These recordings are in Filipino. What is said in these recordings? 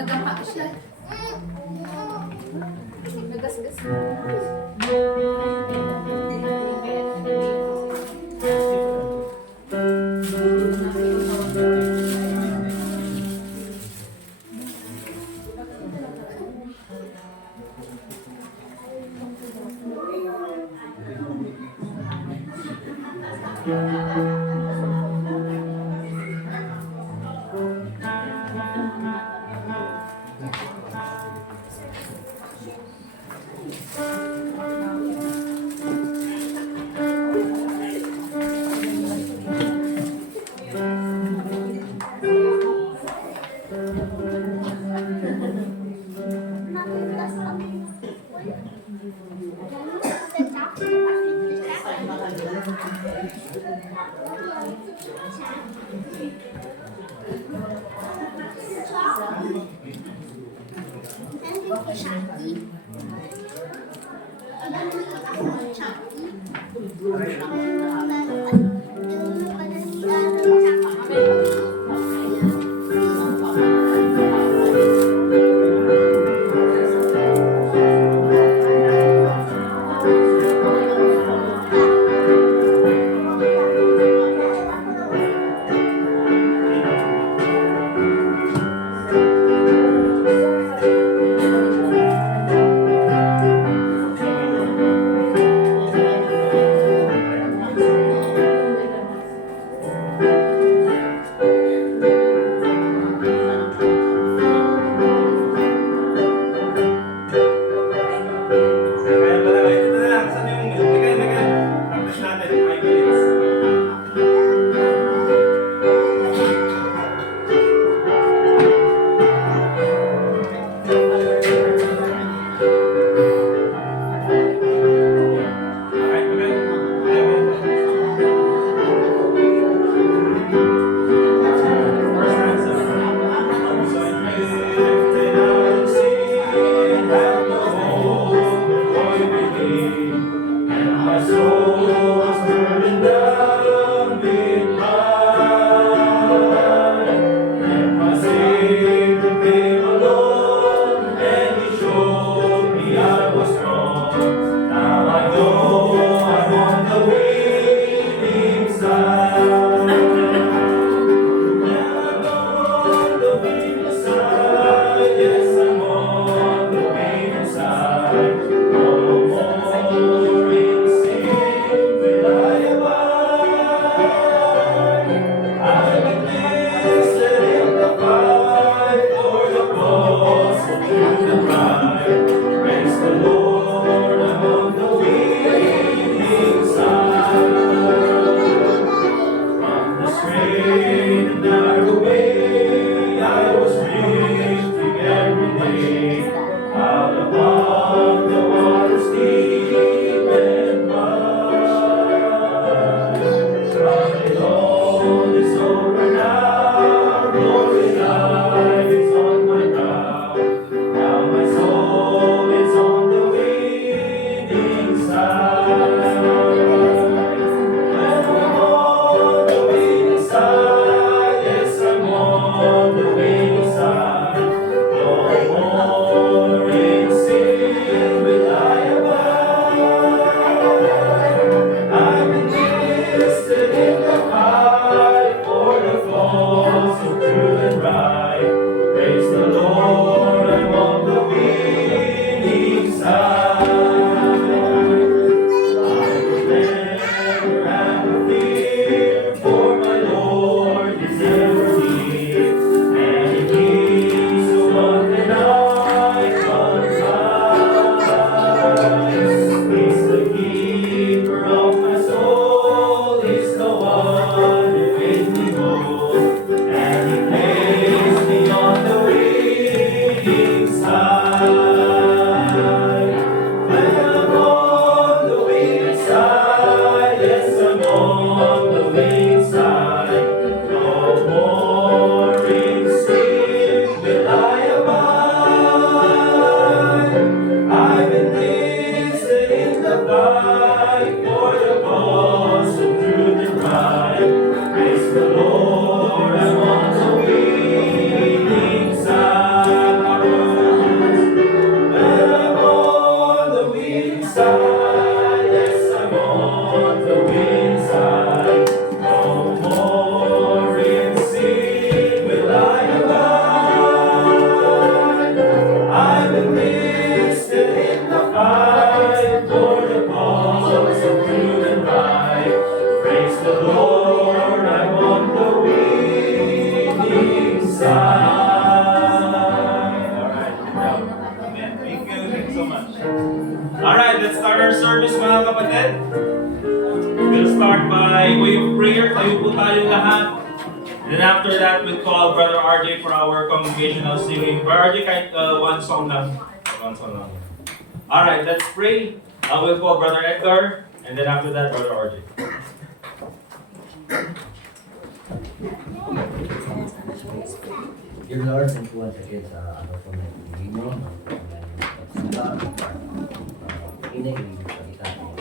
Nagapak siya. Nagasgas. Out upon the much. Alright, let's start our service mga kapatid. We'll start by way of prayer. Tayo po tayo lahat. And then after that, we'll call Brother RJ for our congregational singing. Brother RJ, kahit one song lang. One song lang. Alright, let's pray. We'll call Brother Edgar. And then after that, Brother RJ. Dear Lord, thank you once again sa ano po na ibigay mo, ng pagsala, inig sa kita ko.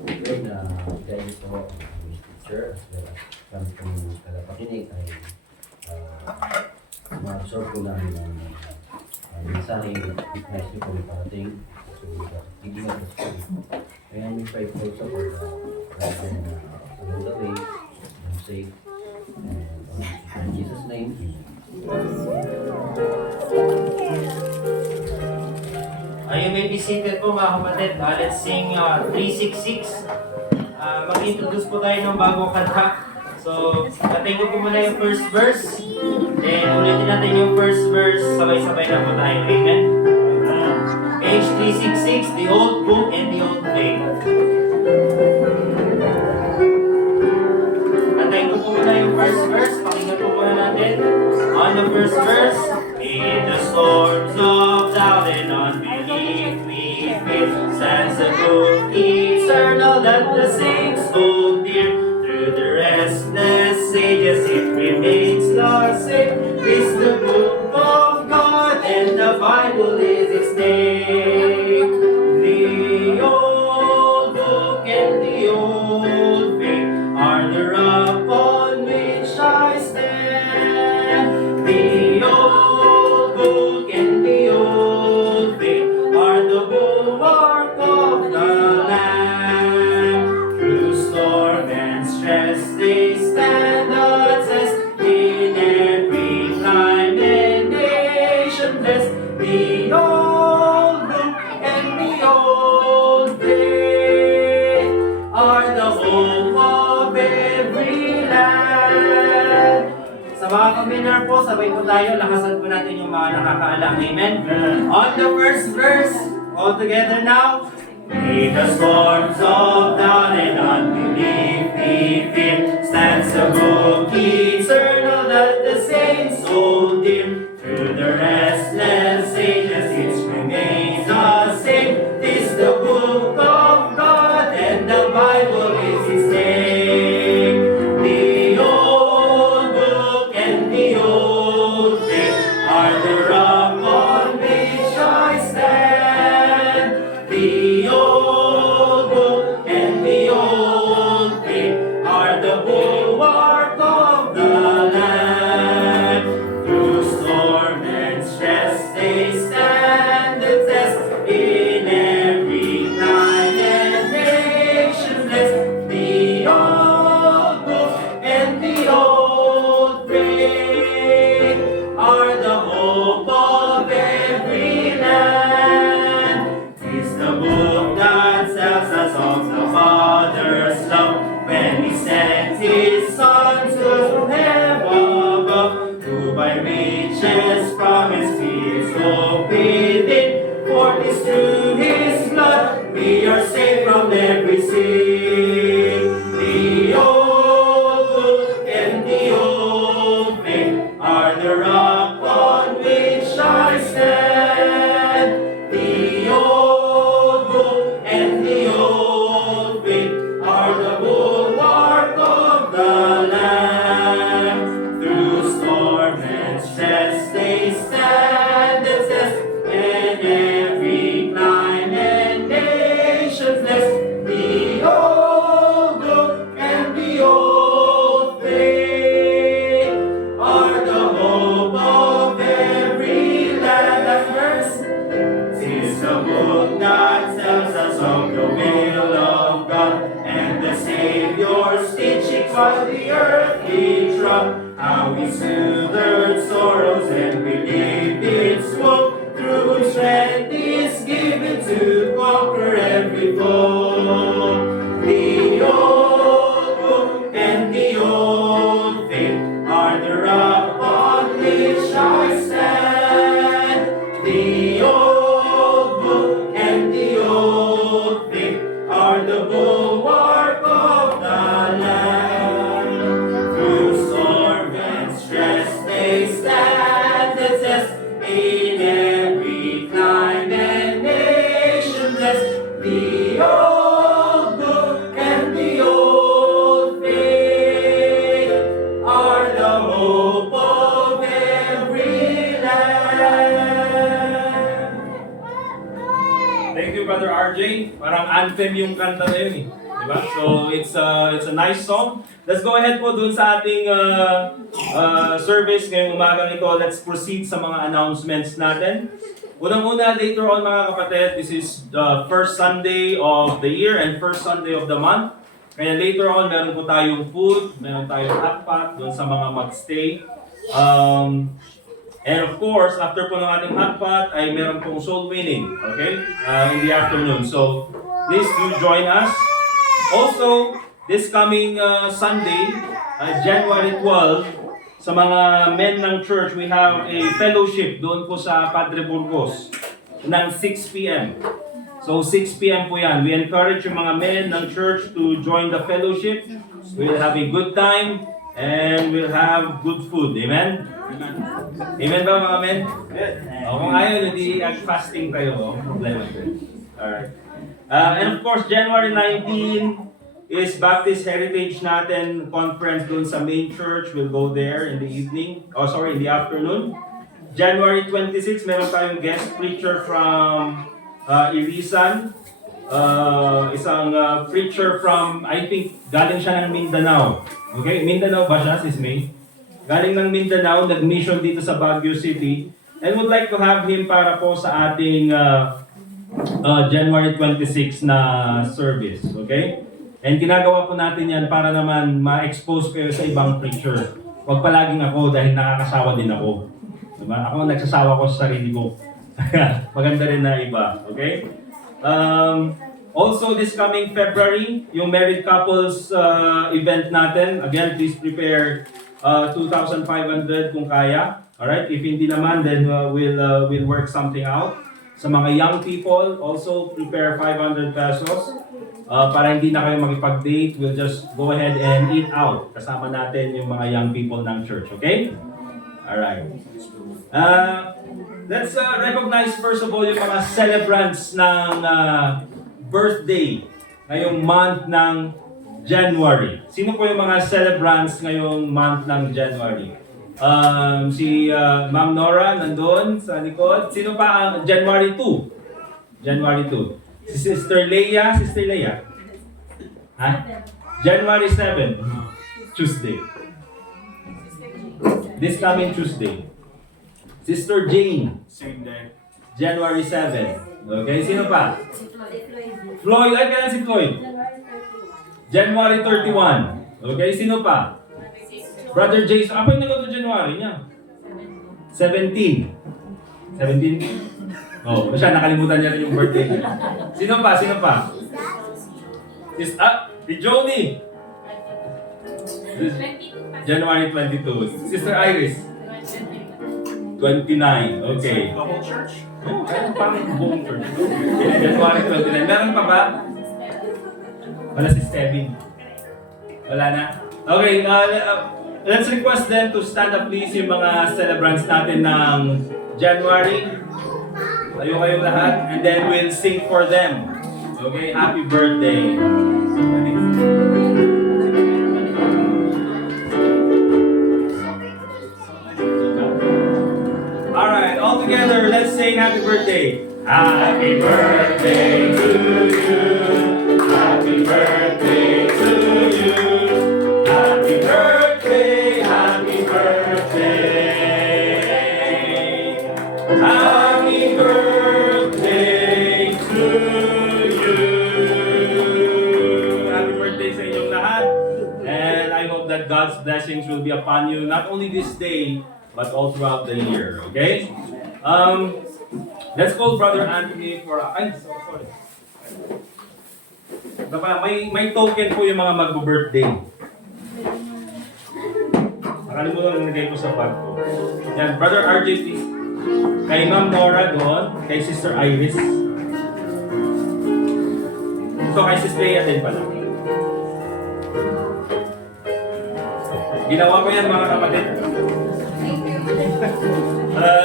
Lord, na bigay niyo po ang aming teacher as well as kami kong tagapakinig ay ma-absorb po namin ang mensahe na nais niyo po parating so giving us the spirit. And we pray also for the guidance along the way, and safe, and in Jesus' name, You may be seated po mga kapatid. Let's sing 366. Mag-introduce po tayo ng bagong kanta. So, patay ko po muna yung first verse. Then, ulitin natin yung first verse. Sabay-sabay na po tayo. Amen? Page 366, The Old Book and the Old Faith. Patay ko po muna yung first verse. Pakinggan po muna natin. On the first verse, in the storms of doubt and unbelief we face, stands a book eternal that the saints hold dear. Through the restless ages it remains the same. It's the book of God and the Bible is its name. The old book and the old faith are the rock on which I stand. The old book and the old faith are the bulwark of the land. Through storm and stress they stand the test. In every climb and nation blessed. The old book and the old faith are the hope of every land. Sa mga kaminar po, sabay po tayo, lakasan po natin yung mga nakakaalam. Amen? On the first verse, all together now. May the storms of doubt and unbelief be feared, stands the book eternal that the saints hold dear. Through the restless ages it remains the same. This the book of God and the Bible is its name. The old book and the old faith are the rock on which I stand. The old book and the old faith are the bulwark of the land. Through storm and stress they stand the test. In every time and nation blessed. The old book and the old faith are the hope of every land. Tis the book that tells us of the Father's love when He sent His Son to heaven above, who by riches promised His hope within. For 'tis through His blood we are saved from every sin. The old book and the old faith are the rock on which I stand. The old book and the old faith are the bulwark of the land. Through storm and stress they stand the test, and every climb and nation blessed. The old book and the old faith are the hope of every land. Last verse. 'Tis the book that tells us of the will of God and the Savior's teachings while the earth we trod. How He soothed sorrows and relieved its woe, through whose strength is given to conquer every foe. The old book and the old faith are the rock on which I stand. The old book and Thank you, Brother RJ. Parang anthem yung kanta na yun eh. Diba? So, it's a nice song. Let's go ahead po dun sa ating service ngayong umagang ito. Let's proceed sa mga announcements natin. Unang-una, later on mga kapatid, this is the first Sunday of the year and first Sunday of the month. Kaya later on, meron po tayong food, meron tayong hotpot doon sa mga magstay. And of course, after po ng ating hotpot, ay meron pong soul winning, okay? In the afternoon. So, please do join us. Also, this coming Sunday, January 12, sa mga men ng church, we have a fellowship doon po sa Padre Burgos ng 6 p.m. So 6 p.m. po yan. We encourage yung mga men ng church to join the fellowship. We'll have a good time and we'll have good food. Amen? Amen ba mga men? O kung ayaw, hindi fasting tayo. Problema ko. Alright. And of course, January 19 is Baptist Heritage natin conference doon sa main church. We'll go there in the evening. In the afternoon. January 26, meron tayong guest preacher from Irisan. Isang preacher from, I think, galing siya ng Mindanao. Okay? Mindanao ba siya, Sis May? Galing ng Mindanao, nag-mission dito sa Baguio City. And would like to have him para po sa ating January 26 na service. Okay? And ginagawa po natin yan para naman ma-expose kayo sa ibang preacher. Huwag palaging ako dahil nakakasawa din ako. Diba? Ako nagsasawa ko sa sarili ko. Maganda rin na iba. Okay? Also, this coming February, yung married couples event natin. Again, please prepare 2,500 kung kaya. Alright? If hindi naman, then we'll work something out. Sa mga young people, also prepare 500 pesos. Para hindi na kayo makipag-date, we'll just go ahead and eat out. Kasama natin yung mga young people ng church, okay? Alright. Let's recognize first of all yung mga celebrants ng birthday ngayong month ng January. Sino po yung mga celebrants ngayong month ng January? Si Ma'am Nora nandun sa likod. Sino pa ang January 2? January 2. Si Sister Leia. Sister Leia? Ha? January 7. Tuesday. This coming Tuesday. Sister Jane. Same day. January 7. Okay, sino pa? Floyd. Ay, kailan si Floyd? January 31. Okay, sino pa? Brother Jason. Apa yung nag-to January niya? 17. 17? Oh, siya, nakalimutan niya rin yung birthday niya. Sino pa? Sino pa? Si Joni. January 22. Sister Iris. 29. Okay. The whole church? Oh, kaya pang buong church. January 29. Meron pa ba? Wala si Stevin. Wala na? Okay, let's request them to stand up please yung mga celebrants natin ng January. Tayo kayong lahat. And then we'll sing for them. Okay, happy birthday. Alright, all together, let's sing happy birthday. Happy birthday to you. Happy birthday to you. Happy birthday, happy birthday. Happy birthday to you. Happy birthday sa inyong lahat. And I hope that God's blessings will be upon you, not only this day, but all throughout the year. Okay? Let's call Brother Anthony for... sorry. May token po yung mga mag-birthday. Nakalimutan lang nilagay ko sa bag ko. Yan, Brother RJ, please. Kay Ma'am Nora doon, kay Sister Iris. Ito kay Sister Leia din pala. Ginawa ko yan mga kapatid.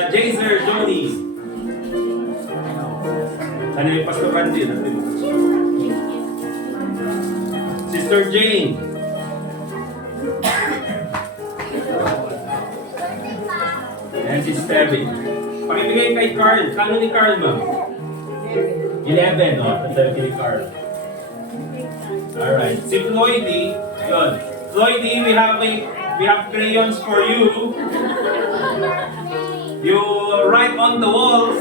Jaser, Johnny. Ano yung Pastor Randy? Sister Jane. And si Stevie. Pakibigay kay Carl. Ano ni Carl, ma'am? 11, no? That's the kay Carl. Alright. Si Floydie, yun. Floydie, we have crayons for you. You write on the walls,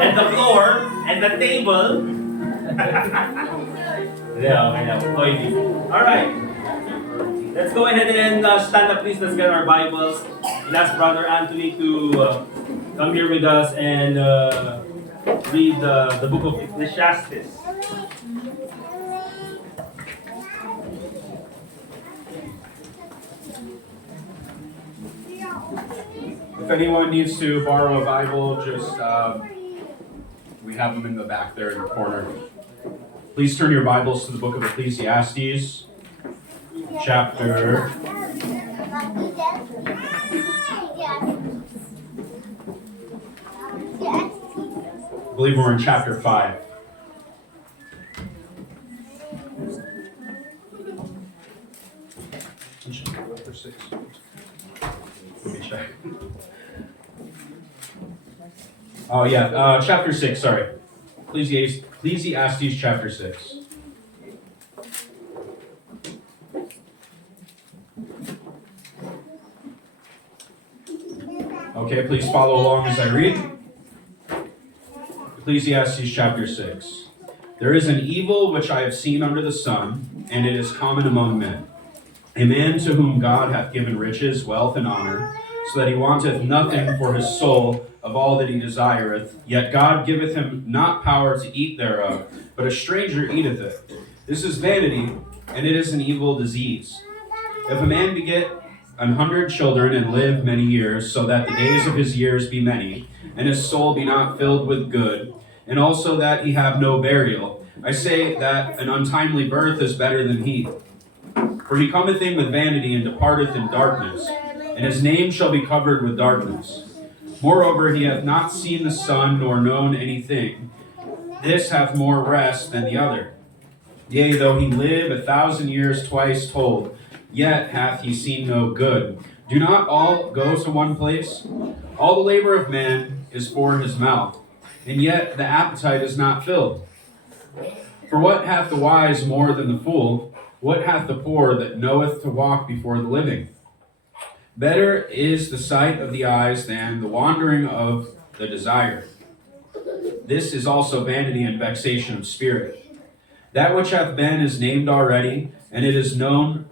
and the floor, and the table. Yeah, okay na. Floydie. Alright. Let's go ahead and stand up, please. Let's get our Bibles. We'll ask Brother Anthony to come here with us and read the book of Ecclesiastes. If anyone needs to borrow a Bible, just we have them in the back there in the corner. Please turn your Bibles to the book of Ecclesiastes, chapter. I believe we're in chapter 5. Chapter 6. Let me check. Oh yeah, chapter 6, sorry. Ecclesiastes chapter 6. Okay, please follow along as I read. Ecclesiastes chapter 6. There is an evil which I have seen under the sun, and it is common among men. A man to whom God hath given riches, wealth, and honor, so that he wanteth nothing for his soul of all that he desireth, yet God giveth him not power to eat thereof, but a stranger eateth it. This is vanity, and it is an evil disease. If a man beget 100 children and live many years, so that the days of his years be many, and his soul be not filled with good, and also that he have no burial, I say that an untimely birth is better than he. For he cometh in with vanity and departeth in darkness, and his name shall be covered with darkness. Moreover, he hath not seen the sun nor known anything. This hath more rest than the other. Yea, though he live 1,000 years twice told, yet hath he seen no good. Do not all go to one place? All the labor of man is for his mouth, and yet the appetite is not filled. For what hath the wise more than the fool? What hath the poor that knoweth to walk before the living? Better is the sight of the eyes than the wandering of the desire. This is also vanity and vexation of spirit. That which hath been is named already, and it is known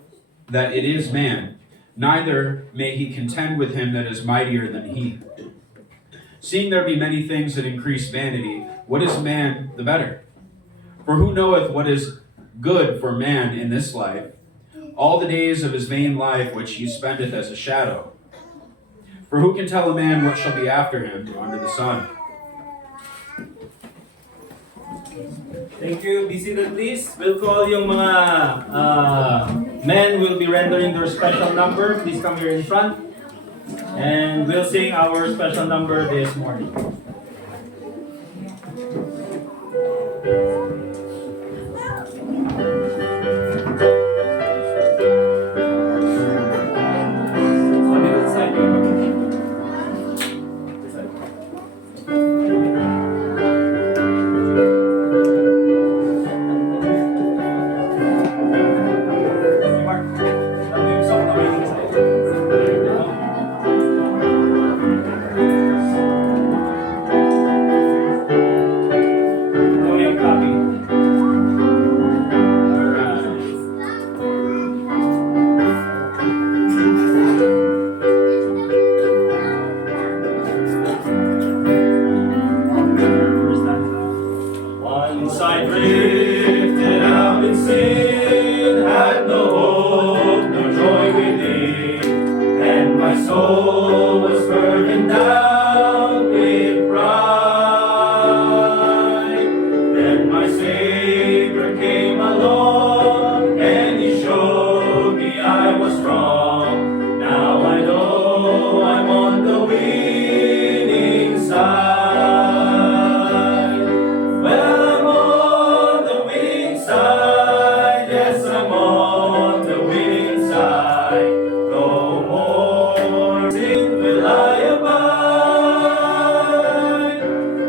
that it is man. Neither may he contend with him that is mightier than he. Seeing there be many things that increase vanity, what is man the better? For who knoweth what is good for man in this life, all the days of his vain life which he spendeth as a shadow? For who can tell a man what shall be after him under the sun? Thank you. Be seated, please. We'll call yung mga men will be rendering their special number. Please come here in front. And we'll sing our special number this morning.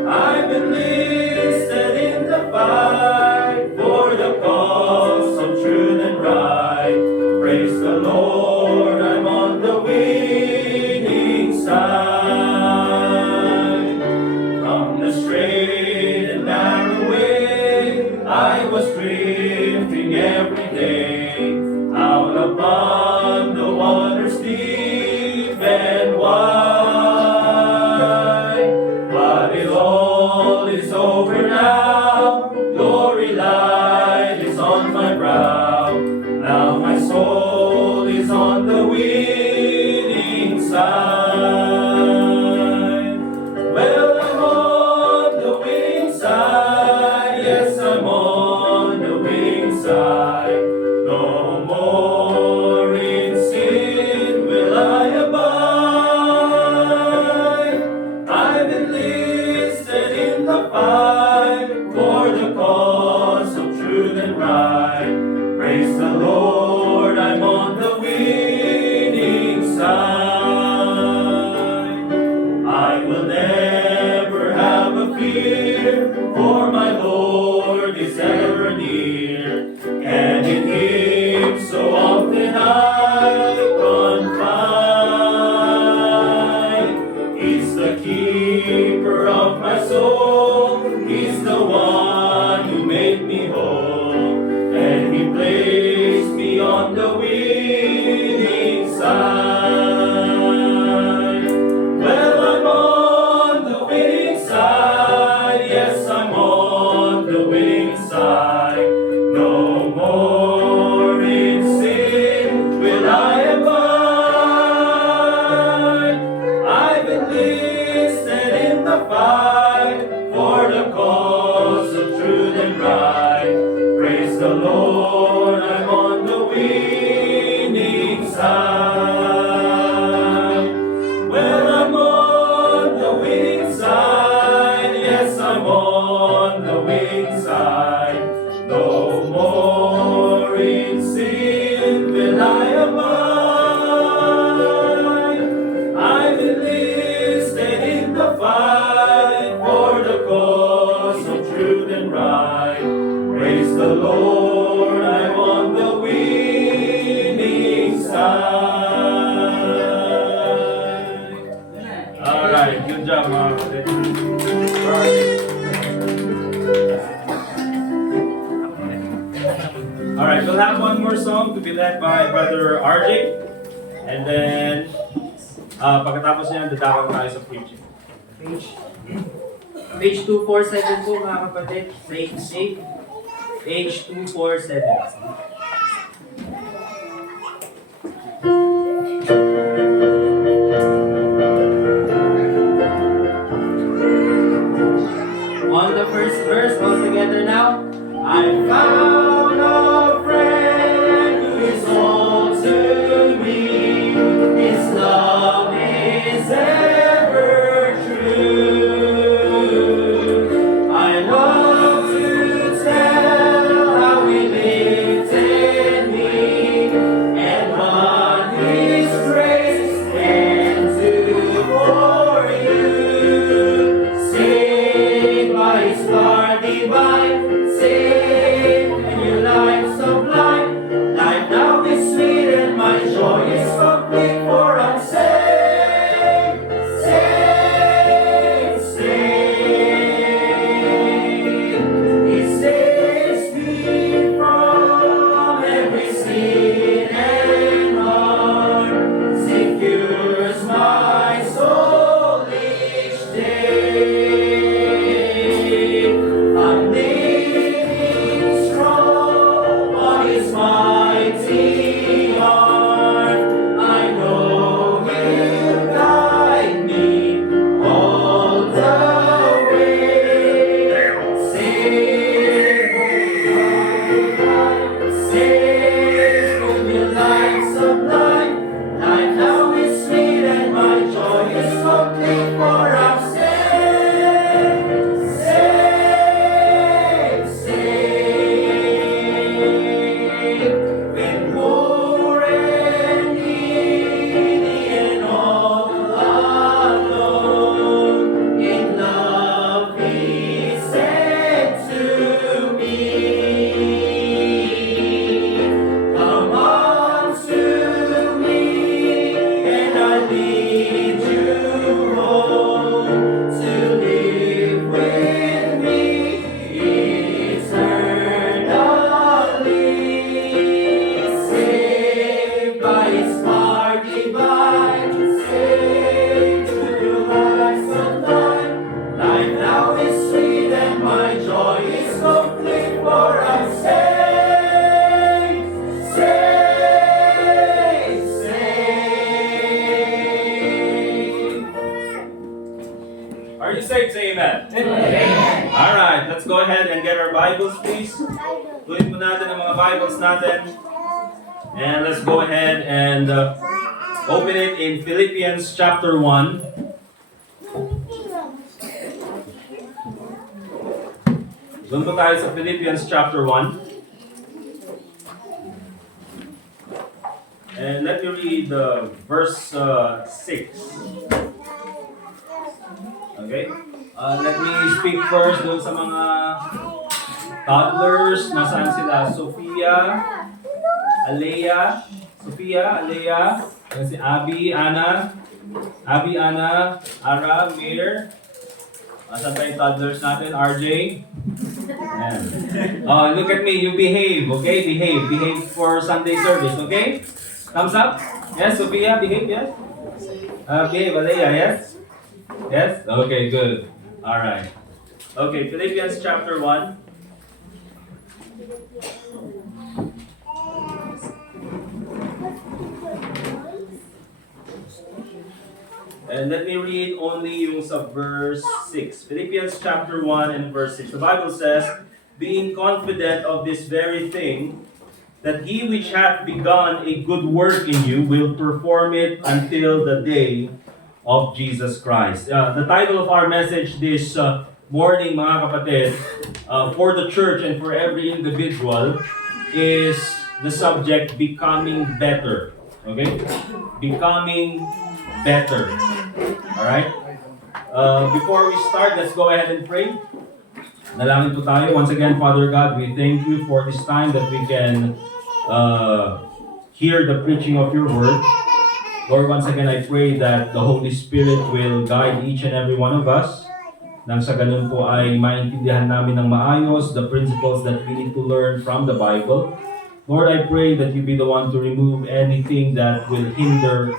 I've been listed in the the cause of truth and right. Praise the Lord, I'm on the winning side. I will never have a fear, for my Lord is ever near, and in Him so often I confide. He's the keeper of my soul, He's the one who made me whole, and He placed me on the winning side. Well, I'm on the winning side, yes, I'm on the winning side. No more in sin will I abide. I've enlisted in the fight for the cause of truth and right. Praise the Lord, I'm on the winning side. Well, I'm on the winning side, yes, I'm on the winning side. No more in sin will I abide. I've enlisted in the fight for the cause of truth and right. Praise the Lord, I'm on the winning side. Alright, good job mga kapatid. Alright, we'll have one more song to be led by Brother RJ. And then, pagkatapos niyan, dadawag tayo sa preaching. Page 247 po mga kapatid. Safe, safe. Page 247. On the first verse, all together now. I found a friend who is all to me. His love is ever true. I love to tell how He lifted me and what His grace can do for you. Saved by His blood divine, saved in your life sublime. Life now is sweet and my joy is complete, for I'm saved, saved, saved. He saves me from every sin and harm, secures my soul each day. I'm leaning strong on His mighty arm. I know He'll guide me all the way. Saved from your life sublime. Life now is sweet and my joy is complete, for I'm saved, saved, saved. When poor and needy and all alone, in love He said to me, come unto me and I'll lead you home to live with me eternally. Saved by His power divine, saved to your life sublime. Life now is sweet and my joy is complete, for I'm saved, saved, saved. Are you saved? Say amen. Alright, let's go ahead and get our Bibles, please. Tuloy po natin ang mga Bibles natin. And let's go ahead and open it in Philippians chapter 1. Doon po tayo sa Philippians chapter 1. And let me read verse 6. Okay? Let me speak first doon sa mga toddlers. Nasaan sila? Sophia, Alea, and si Abby, Ana, Ara, Mir. Nasaan tayo yung toddlers natin? RJ. Ayan. Look at me, you behave, okay? Behave for Sunday service, okay? Thumbs up? Yes, Sophia, behave, yes? Behave, Alea, yes? Yes? Okay, good. Alright. Okay, Philippians chapter 1. And let me read only yung sa verse 6. Philippians chapter 1 and verse 6. The Bible says, being confident of this very thing, that he which hath begun a good work in you will perform it until the day of Jesus Christ. The title of our message this morning, mga kapatid, for the church and for every individual, is the subject, becoming better. Okay? Becoming better. Alright? Before we start, let's go ahead and pray. Nalangin po tayo. Once again, Father God, we thank you for this time that we can hear the preaching of your word. Lord, once again, I pray that the Holy Spirit will guide each and every one of us. Nang sa ganun po ay maintindihan namin ng maayos the principles that we need to learn from the Bible. Lord, I pray that you be the one to remove anything that will hinder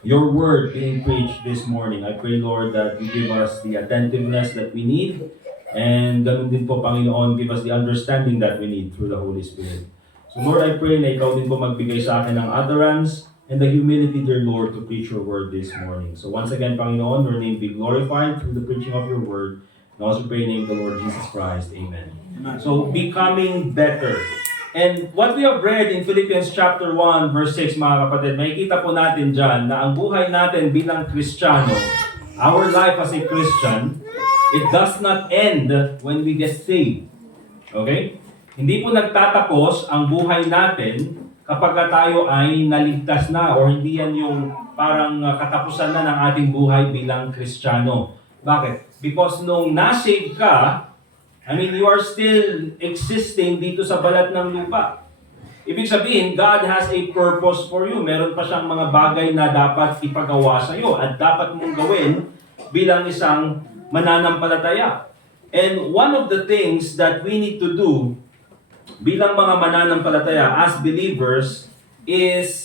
your word being preached this morning. I pray, Lord, that you give us the attentiveness that we need. And ganun din po, Panginoon, give us the understanding that we need through the Holy Spirit. So Lord, I pray na ikaw din po magbigay sa akin ng utterance and the humility, dear Lord, to preach your word this morning. So once again, Panginoon, your name be glorified through the preaching of your word. And also pray in the name of the Lord Jesus Christ. Amen. So becoming better. And what we have read in Philippians chapter 1, verse 6, mga kapatid, makikita po natin dyan na ang buhay natin bilang Kristiyano, our life as a Christian, it does not end when we get saved. Okay? Hindi po nagtatapos ang buhay natin kapag tayo ay naligtas na, or hindi yan yung parang katapusan na ng ating buhay bilang Kristiyano. Bakit? Because nung nasave ka, you are still existing dito sa balat ng lupa. Ibig sabihin, God has a purpose for you. Meron pa siyang mga bagay na dapat ipagawa sa iyo at dapat mong gawin bilang isang mananampalataya. And one of the things that we need to do bilang mga mananampalataya as believers is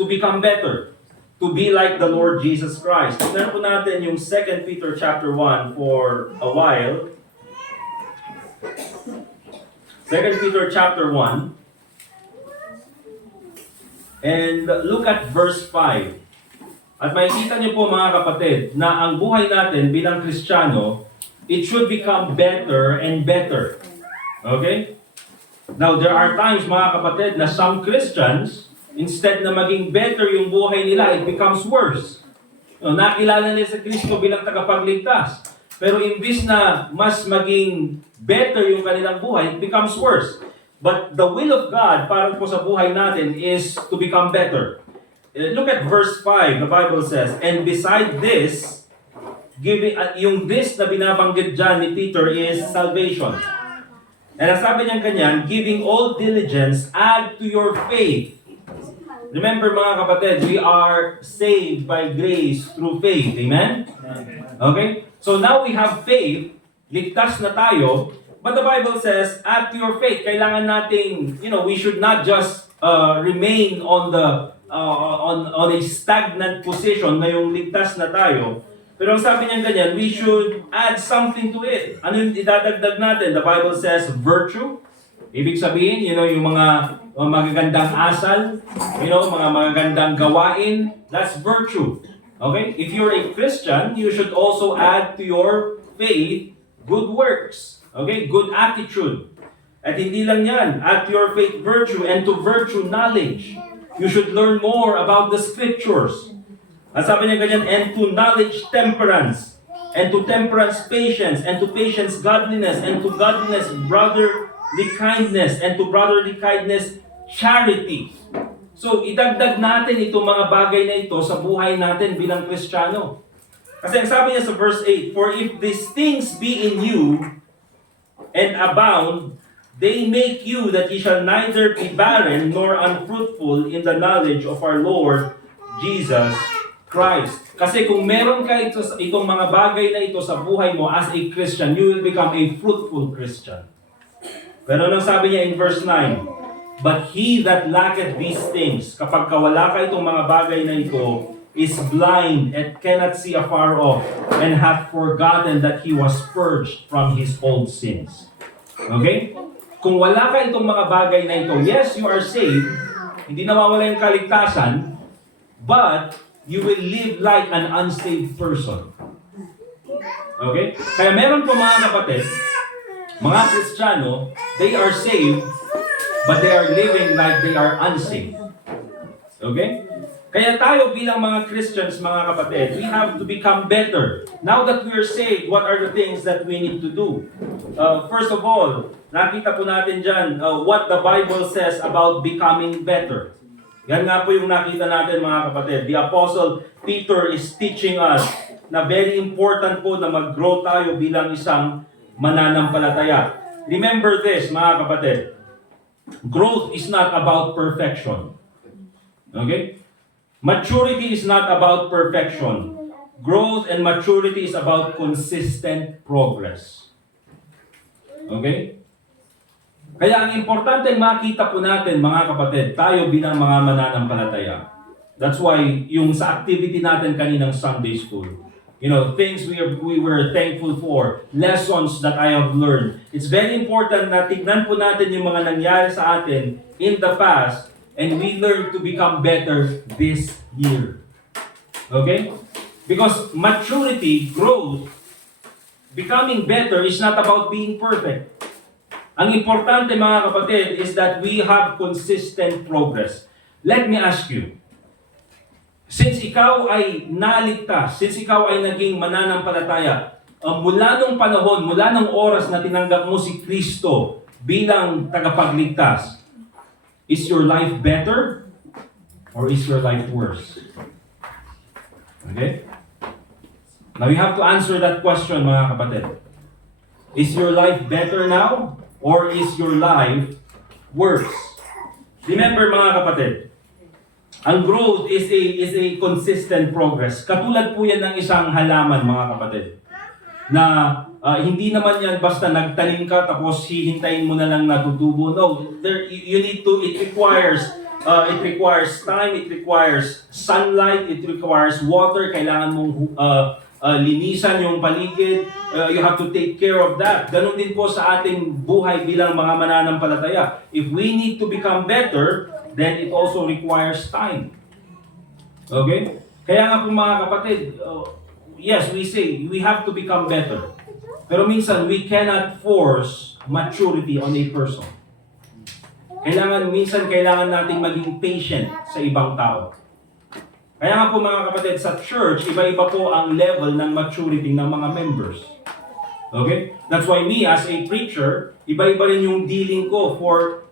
to become better, to be like the Lord Jesus Christ. Tignan po natin yung 2 Peter chapter 1 for a while. 2 Peter chapter 1. And look at verse 5. At makikita niyo po, mga kapatid, na ang buhay natin bilang Kristiyano, it should become better and better. Okay? Now, there are times, mga kapatid, na some Christians, instead na maging better yung buhay nila, it becomes worse. Nakilala nila sa Kristo bilang tagapagligtas. Pero imbis na mas maging better yung kanilang buhay, it becomes worse. But the will of God para po sa buhay natin is to become better. Look at verse 5. The Bible says, and beside this, giving yung this na binabanggit dyan ni Peter is salvation. And ang sabi niya kanyan, giving all diligence, add to your faith. Remember, mga kapatid, we are saved by grace through faith. Amen? Okay? So now we have faith, ligtas na tayo, but the Bible says, add to your faith. Kailangan nating, we should not just remain on the on a stagnant position na yung ligtas na tayo. Pero ang sabi niya ganyan, we should add something to it. Ano yung idadagdag natin? The Bible says virtue. Ibig sabihin, yung mga magagandang asal, mga magagandang gawain, that's virtue. Okay? If you're a Christian, you should also add to your faith good works. Okay? Good attitude. At hindi lang yan, add to your faith virtue, and to virtue knowledge. You should learn more about the scriptures. At sabi niya ganyan, and to knowledge temperance, and to temperance patience, and to patience godliness, and to godliness brotherly kindness, and to brotherly kindness charity. So, idagdag natin itong mga bagay na ito sa buhay natin bilang Kristiyano. Kasi ang sabi niya sa verse 8, "For if these things be in you, and abound, they make you that ye shall neither be barren nor unfruitful in the knowledge of our Lord Jesus Christ." Kasi kung meron ka itong mga bagay na ito sa buhay mo as a Christian, you will become a fruitful Christian. Pero anong sabi niya in verse 9? "But he that lacketh these things," kapag wala ka itong mga bagay na ito, "is blind and cannot see afar off, and hath forgotten that he was purged from his old sins." Okay? Kung wala ka itong mga bagay na ito, yes, you are saved, hindi nawawala yung kaligtasan, but you will live like an unsaved person. Okay? Kaya meron po mga kapatid, mga Kristiyano, they are saved, but they are living like they are unsaved. Okay? Kaya tayo bilang mga Christians, mga kapatid, we have to become better. Now that we are saved, what are the things that we need to do? First of all, nakita po natin dyan what the Bible says about becoming better. Yan nga po yung nakita natin, mga kapatid. The Apostle Peter is teaching us na very important po na mag-grow tayo bilang isang mananampalataya. Remember this, mga kapatid. Growth is not about perfection. Okay? Maturity is not about perfection. Growth and maturity is about consistent progress. Okay? Kaya ang importante makita po natin, mga kapatid, tayo bilang mga mananampalataya. That's why yung sa activity natin kaninang Sunday school, things we were thankful for, lessons that I have learned. It's very important na tignan po natin yung mga nangyari sa atin in the past, and we learn to become better this year. Okay? Because maturity, growth, becoming better is not about being perfect. Ang importante, mga kapatid, is that we have consistent progress. Let me ask you, since ikaw ay naligtas, since ikaw ay naging mananampalataya, mula nung panahon, mula nung oras na tinanggap mo si Kristo bilang tagapagligtas, is your life better or is your life worse? Okay? Now you have to answer that question, mga kapatid. Is your life better now or is your life worse? Remember, mga kapatid, ang growth is a consistent progress. Katulad po yan ng isang halaman, mga kapatid, na hindi naman yan basta nagtanim ka tapos hihintayin mo na lang natutubo. No, it requires time, it requires sunlight, it requires water. Kailangan mong linisan yung paligid. You have to take care of that. Ganon din po sa ating buhay bilang mga mananampalataya. If we need to become better, then it also requires time. Okay? Kaya nga po, mga kapatid, yes, we say we have to become better. Pero minsan, we cannot force maturity on a person. Kailangan nating maging patient sa ibang tao. Kaya nga po, mga kapatid, sa church, iba-iba po ang level ng maturity ng mga members. Okay? That's why me, as a preacher, iba-iba rin yung dealing ko for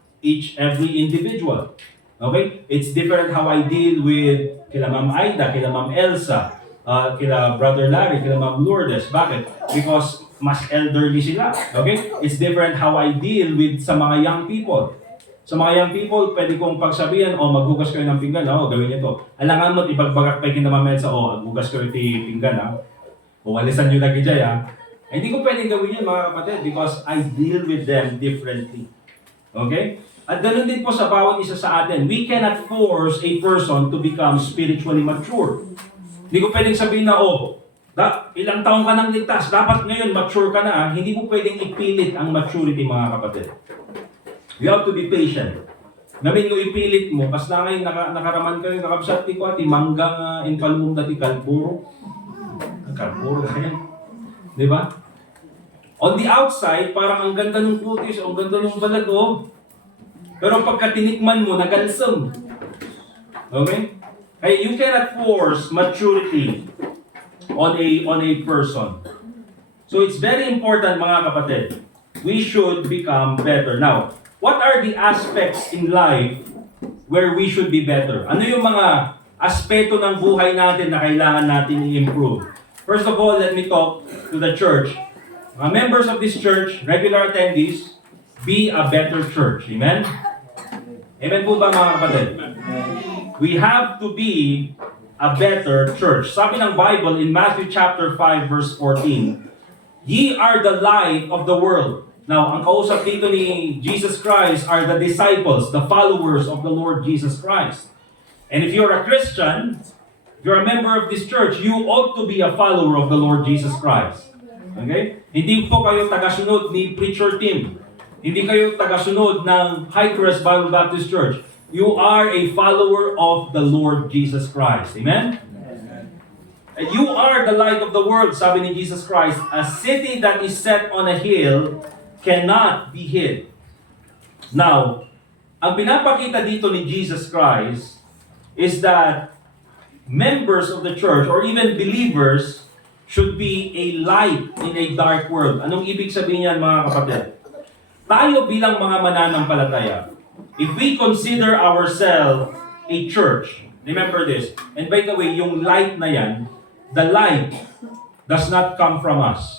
every individual. Okay? It's different how I deal with kila Ma'am Aida, kila Ma'am Elsa, kila Brother Larry, kila Ma'am Lourdes. Bakit? Because mas elderly sila. Okay? It's different how I deal with sa mga young people. Sa mga young people, pwede kong pagsabihan, maghugas kayo ng pinggan, gawin niyo to. Alangan mo, ipagbagak pa yung kinamamaya sa, maghugas kayo ng pinggan, walisan nyo lagi dyan, Hindi ko pwedeng gawin yun, mga kapatid, because I deal with them differently. Okay? At ganoon din po sa bawat isa sa atin. We cannot force a person to become spiritually mature. Hindi ko pwedeng sabihin na, ilang taong ka nang ligtas, dapat ngayon mature ka na. Hindi mo pwedeng ipilit ang maturity, mga kapatid. You have to be patient. Namin ko ipilit mo, kas na ngayon nakaraman kayo, nakabsat ko ati manggang impalmum dati kalpuro. Kalpuro na yan. Diba? On the outside, parang ang ganda ng kutis, ang ganda ng balat, Pero pagka tinikman mo, nagalsam. Okay? Kaya you cannot force maturity on a person. So it's very important mga kapatid. We should become better. Now, what are the aspects in life where we should be better? Ano yung mga aspeto ng buhay natin na kailangan natin i-improve? First of all, let me talk to the church. Mga members of this church, regular attendees, be a better church. Amen? Amen po ba mga kapatid? We have to be a better church. Sabi ng Bible in Matthew chapter 5 verse 14, "Ye are the light of the world." Now, ang kausap dito ni Jesus Christ are the disciples, the followers of the Lord Jesus Christ. And if you're a Christian, if you're a member of this church, you ought to be a follower of the Lord Jesus Christ. Okay? Hindi po kayo tagasunod ni Preacher Tim. Hindi kayo tagasunod ng High Crest Bible Baptist Church. You are a follower of the Lord Jesus Christ. Amen? And you are the light of the world, sabi ni Jesus Christ. A city that is set on a hill cannot be hid. Now, ang pinapakita dito ni Jesus Christ is that members of the church or even believers should be a light in a dark world. Anong ibig sabihin niyan mga kapatid? Tayo bilang mga mananampalataya, if we consider ourselves a church, remember this, and by the way, yung light na yan, the light does not come from us.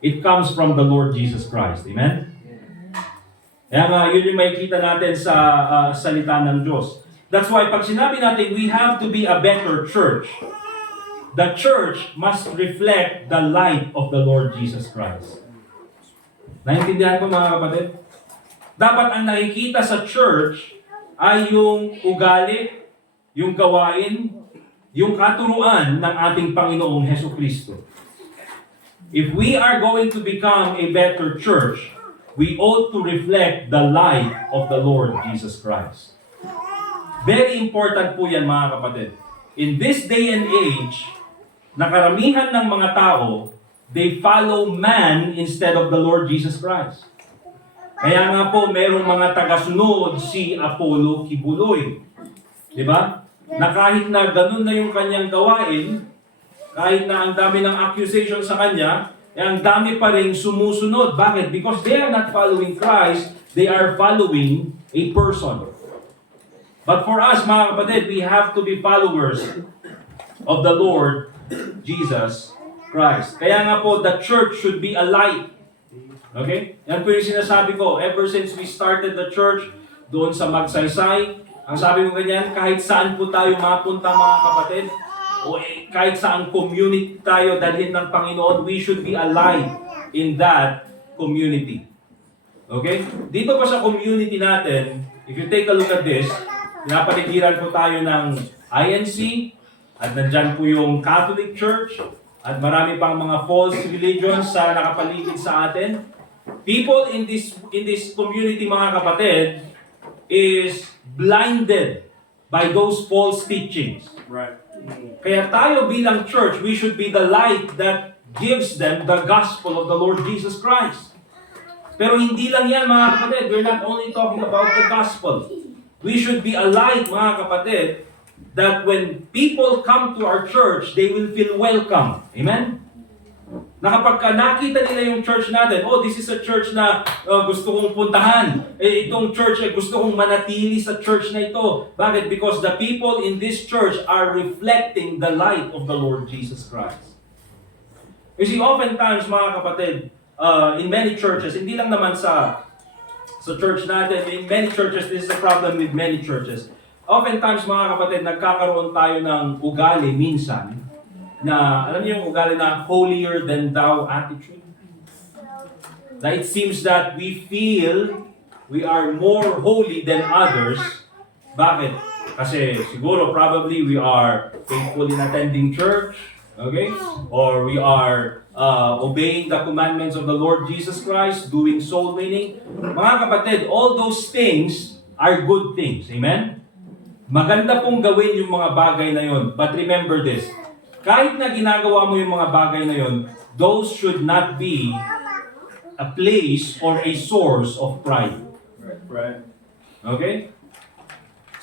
It comes from the Lord Jesus Christ. Amen? Kaya nga, yun yung makikita natin sa salita ng Diyos. That's why pag sinabi natin, we have to be a better church. The church must reflect the light of the Lord Jesus Christ. Naintindihan ko mga kapatid? Dapat ang nakikita sa church ay yung ugali, yung gawain, yung katuruan ng ating Panginoong Hesukristo. If we are going to become a better church, we ought to reflect the light of the Lord Jesus Christ. Very important po yan mga kapatid. In this day and age, nakaramihan ng mga tao, they follow man instead of the Lord Jesus Christ. Kaya nga po, merong mga tagasunod si Apollo Kibuloy. Di ba? Na kahit na ganun na yung kanyang gawain, kahit na ang dami ng accusation sa kanya, ang dami pa rin sumusunod. Bakit? Because they are not following Christ, they are following a person. But for us, mga kapatid, we have to be followers of the Lord Jesus Christ. Kaya nga po, the church should be a light. Okay? Yan po yung sinasabi ko. Ever since we started the church, doon sa Magsaysay, ang sabi ko ganyan, kahit saan po tayo mapunta mga kapatid, o kahit saan community tayo dalhin ng Panginoon, we should be a light in that community. Okay? Dito pa sa community natin, if you take a look at this, pinapaligiran po tayo ng INC, at nandyan po yung Catholic Church, at marami pang mga false religions sa nakapaligid sa atin. People in this community, mga kapatid, is blinded by those false teachings. Right. Kaya tayo bilang church, we should be the light that gives them the gospel of the Lord Jesus Christ. Pero hindi lang yan mga kapatid. We're not only talking about the gospel. We should be a light mga kapatid that when people come to our church, they will feel welcome. Amen? Na kapag nakita nila yung church natin, oh, this is a church na gusto kong puntahan. Itong church, gusto kong manatili sa church na ito. Bakit? Because the people in this church are reflecting the light of the Lord Jesus Christ. You see, oftentimes, mga kapatid, in many churches, hindi lang naman sa church natin, in many churches, this is a problem with many churches. Oftentimes, mga kapatid, nagkakaroon tayo ng ugali minsan, na, alam niyo yung ugali na holier than thou attitude? Na it seems that we feel we are more holy than others. Bakit? Kasi siguro probably we are faithful in attending church, okay? Or we are obeying the commandments of the Lord Jesus Christ, doing soul winning. Mga kapatid, all those things are good things. Amen? Maganda pong gawin yung mga bagay na yon. But remember this, kahit na ginagawa mo yung mga bagay na yon, those should not be a place or a source of pride. Right. Okay?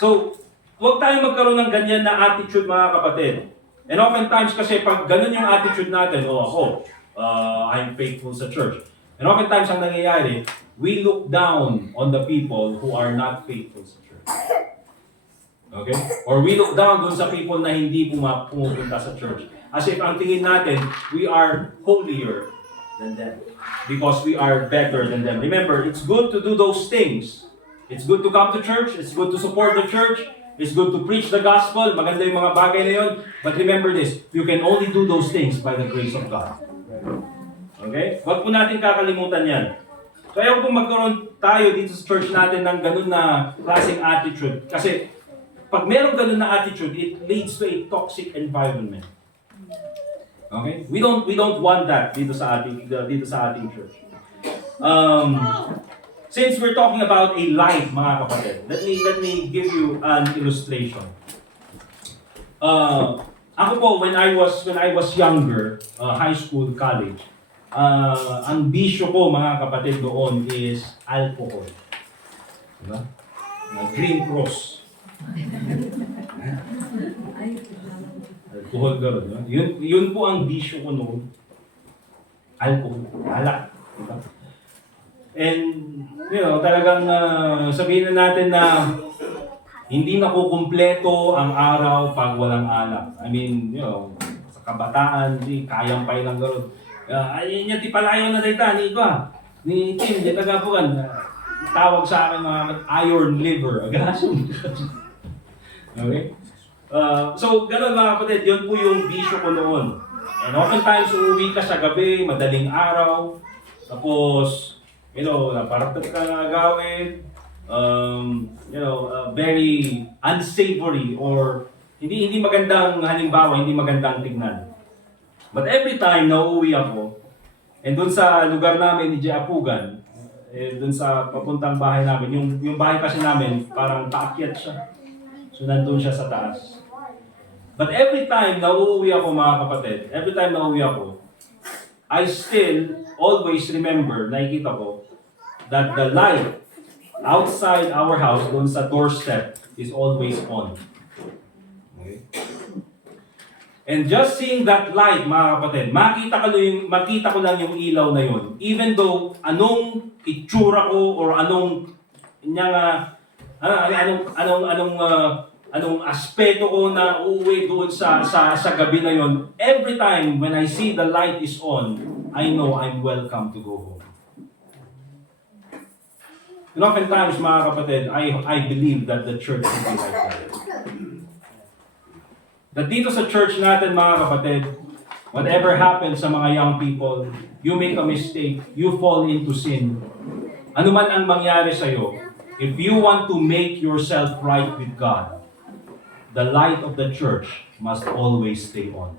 So, huwag tayong magkaroon ng ganyan na attitude mga kapatid. And oftentimes kasi pag ganun yung attitude natin, I'm faithful sa church. And oftentimes ang nangyayari, we look down on the people who are not faithful sa church. Okay? Or we look down dun sa people na hindi pumupunta sa church. As if ang tingin natin, we are holier than them. Because we are better than them. Remember, it's good to do those things. It's good to come to church. It's good to support the church. It's good to preach the gospel. Maganda yung mga bagay na yun. But remember this, you can only do those things by the grace of God. Okay? Huwag po natin kakalimutan yan. So ayaw po magkaroon tayo dito sa church natin ng ganun na klaseng attitude. Kasi pag meron ganun na attitude, it leads to a toxic environment. Okay? We don't want that dito sa ating church. Since we're talking about a light, mga kapatid, let me give you an illustration. Ako po, when I was younger, high school, college, ang bisyo ko, mga kapatid, doon is alcohol. Diba? Green Cross. Alcohol gano'n. Diba? Yun po ang bisyo ko noon. Alcohol. Alak. Diba? And, talagang sabihin na natin na hindi nakukumpleto ang araw pag walang alak. I mean, sa kabataan, kayang-pay lang gano'n. Ayun niya, ti palayo na dayta, ni Iba. Ni Tim, di tagapuan. Tawag sa akin mga iron liver. Agasun. Okay? So, gano'n mga kapatid, yun po yung bisyo ko noon. And oftentimes, uuwi ka sa gabi, madaling araw. Tapos, parang ka nga gawin. Very unsavory or hindi magandang halimbawa, hindi magandang tignan. But every time na uuwi ako, and dun sa lugar namin ni Apugan, dun sa papuntang bahay namin, yung bahay kasi namin, parang paakyat siya. So nandun siya sa taas. But every time na uuwi ako, mga kapatid, I still always remember, nakikita ko, that the light outside our house, dun sa doorstep, is always on. Okay? And just seeing that light, mga kapatid, makita ko lang yung ilaw na yun. Even though anong itsura ko or anong aspeto ko na uuwi doon sa gabi na yun, every time when I see the light is on, I know I'm welcome to go home. And oftentimes, mga kapatid, I believe that the church should be like that. That dito sa church natin, mga kapatid, whatever happens sa mga young people, you make a mistake, you fall into sin. Ano man ang mangyari sa'yo, if you want to make yourself right with God, the light of the church must always stay on.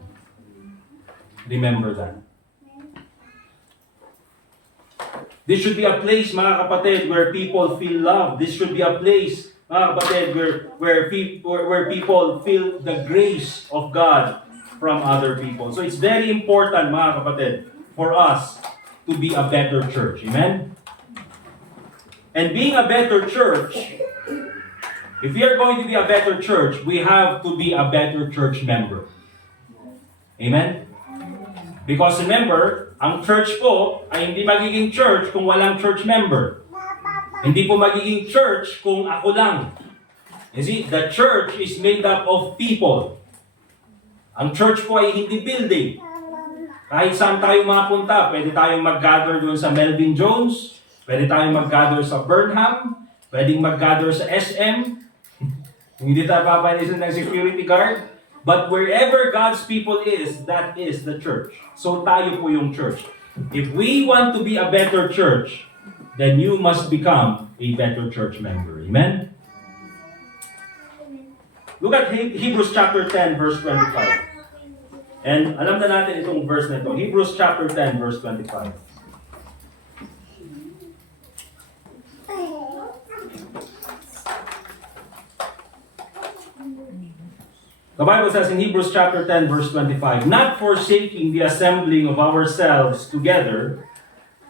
Remember that. This should be a place, mga kapatid, where people feel love. This should be a place, mga kapatid, where people feel the grace of God from other people. So it's very important, mga kapatid, for us to be a better church. Amen? And being a better church, if we are going to be a better church, we have to be a better church member. Amen? Because remember, ang church po ay hindi magiging church kung walang church member. Hindi po magiging church kung ako lang. You see, the church is made up of people. Ang church po ay hindi building. Kahit saan tayo mapunta, pwede tayong mag-gather doon sa Melvin Jones, pwede tayong mag-gather sa Burnham, pwedeng mag-gather sa SM, hindi tayo papalisan ng security guard. But wherever God's people is, that is the church. So tayo po yung church. If we want to be a better church, then you must become a better church member. Amen? Look at Hebrews chapter 10, verse 25. And alam na natin itong verse na ito. Hebrews chapter 10, verse 25. The Bible says in Hebrews chapter 10, verse 25, not forsaking the assembling of ourselves together,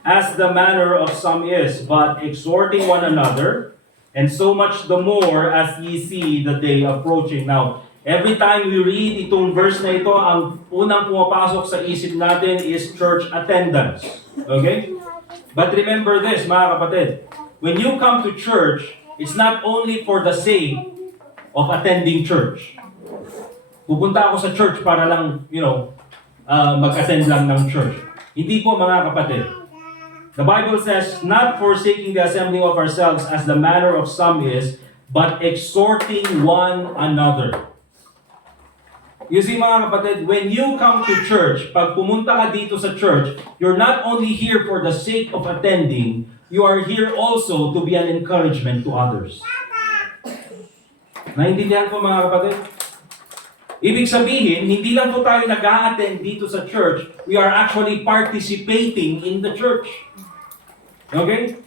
as the manner of some is, but exhorting one another, and so much the more as ye see the day approaching. Now, Every time we read itong verse na ito, ang unang pumapasok sa isip natin is church attendance. Okay? But remember this, mga kapatid. When you come to church, it's not only for the sake of attending church. Pupunta ako sa church para lang, mag-attend lang ng church. Hindi po, mga kapatid. The Bible says, not forsaking the assembling of ourselves as the manner of some is, but exhorting one another. You see, mga kapatid, when you come to church, pag pumunta ka dito sa church, you're not only here for the sake of attending, you are here also to be an encouragement to others. Naintindihan po, mga kapatid? Ibig sabihin, hindi lang po tayo nag-a-attend dito sa church, we are actually participating in the church. Okay?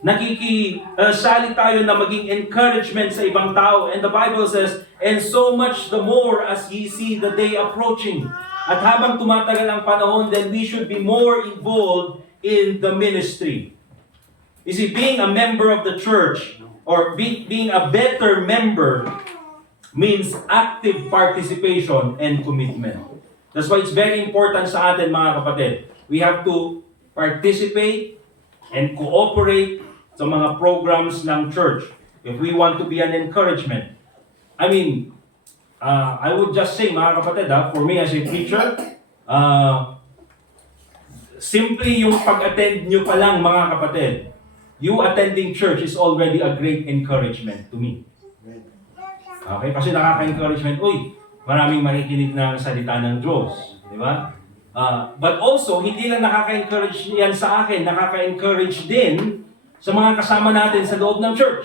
Nakikisali tayo na maging encouragement sa ibang tao. And the Bible says, and so much the more as ye see the day approaching. At habang tumatagal ang panahon, then we should be more involved in the ministry. You see, being a member of the church, or being a better member, means active participation and commitment. That's why it's very important sa atin, mga kapatid. We have to participate and cooperate sa mga programs ng church if we want to be an encouragement. I mean, I would just say, mga kapatid, for me as a preacher, simply yung pag-attend nyo pa lang, mga kapatid, you attending church is already a great encouragement to me. Okay? Kasi nakaka-encouragement, uy, maraming makikinig ng salita ng Diyos. Di ba? But also, hindi lang nakaka-encourage yan sa akin, nakaka-encourage din sa mga kasama natin sa loob ng church.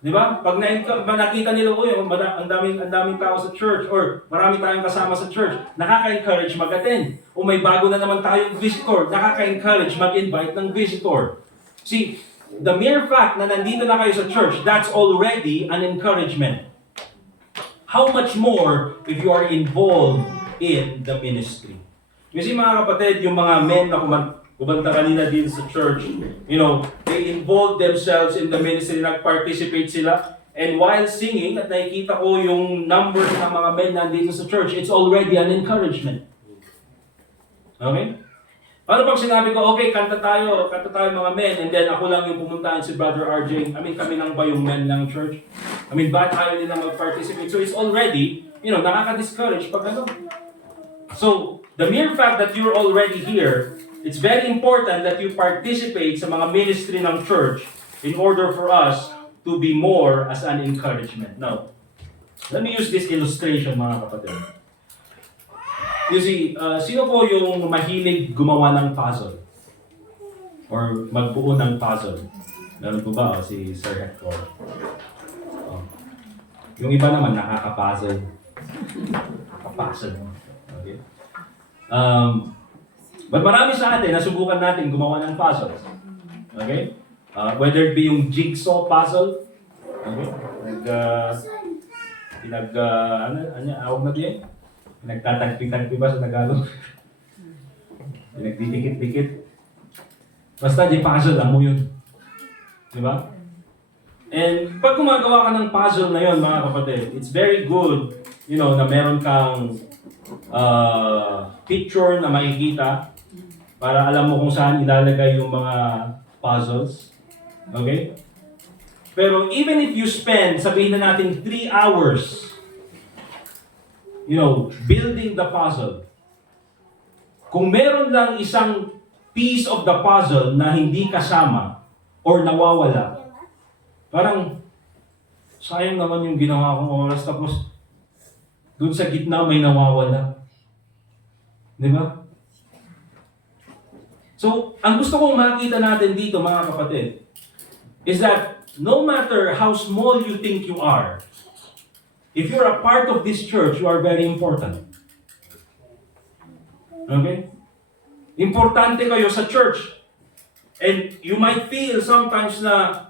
Di ba? Pag nakita nila, uy, ang daming tao sa church, or marami tayong kasama sa church, nakaka-encourage mag-attend. O may bago na naman tayong visitor, nakaka-encourage mag-invite ng visitor. See, the mere fact na nandito na kayo sa church, that's already an encouragement. How much more if you are involved in the ministry? Kasi mga kapatid, yung mga men na kumanta kanina din sa church, they involve themselves in the ministry, nag-participate sila, and while singing, at nakikita ko yung numbers ng mga men nandito sa church, it's already an encouragement. Okay? Ano pag sinabi ko, okay, kanta tayo mga men, and then ako lang yung pumuntahan si Brother RJ, kami lang ba yung men ng church? Ba't ayaw nila mag-participate? So it's already, nakaka-discourage pag ano. So, the mere fact that you're already here, it's very important that you participate sa mga ministry ng church in order for us to be more as an encouragement. Now, let me use this illustration, mga kapatid. You see, sino po yung mahilig gumawa ng puzzle? Or magbuo ng puzzle? Meron po ba? Si Sir Hector. Yung iba naman, nakaka-puzzle. Nakaka-puzzle. Okay? But marami sa atin, nasubukan natin gumawa ng puzzles. Okay? Whether it be yung jigsaw puzzle. Okay? Awag na diyan? Nagtatagpi-tagpi ba sa Tagalog? Nagdidikit-dikit. Basta di puzzle, lang mo yun. Di ba? And pag gumagawa ka ng puzzle na yun, mga kapatid, it's very good, na meron kang picture na makikita para alam mo kung saan ilalagay yung mga puzzles. Okay? Pero even if you spend, sabihin na natin 3 hours, building the puzzle. Kung meron lang isang piece of the puzzle na hindi kasama or nawawala, parang sayang naman yung ginawa kong oras, tapos doon sa gitna may nawawala. Di ba? So, ang gusto kong makita natin dito, mga kapatid, is that no matter how small you think you are, if you're a part of this church, you are very important. Okay? Importante kayo sa church. And you might feel sometimes na,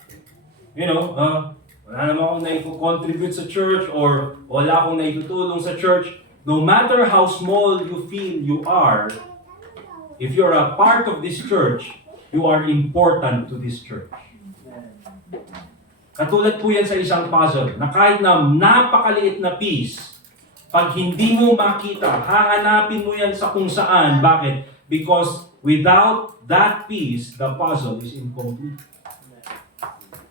wala naman akong naiko-contribute sa church, or wala akong naitutulong sa church. No matter how small you feel you are, if you're a part of this church, you are important to this church. Katulad po yan sa isang puzzle, na kahit na napakaliit na piece, pag hindi mo makita, hahanapin mo yan sa kung saan. Bakit? Because without that piece, the puzzle is incomplete.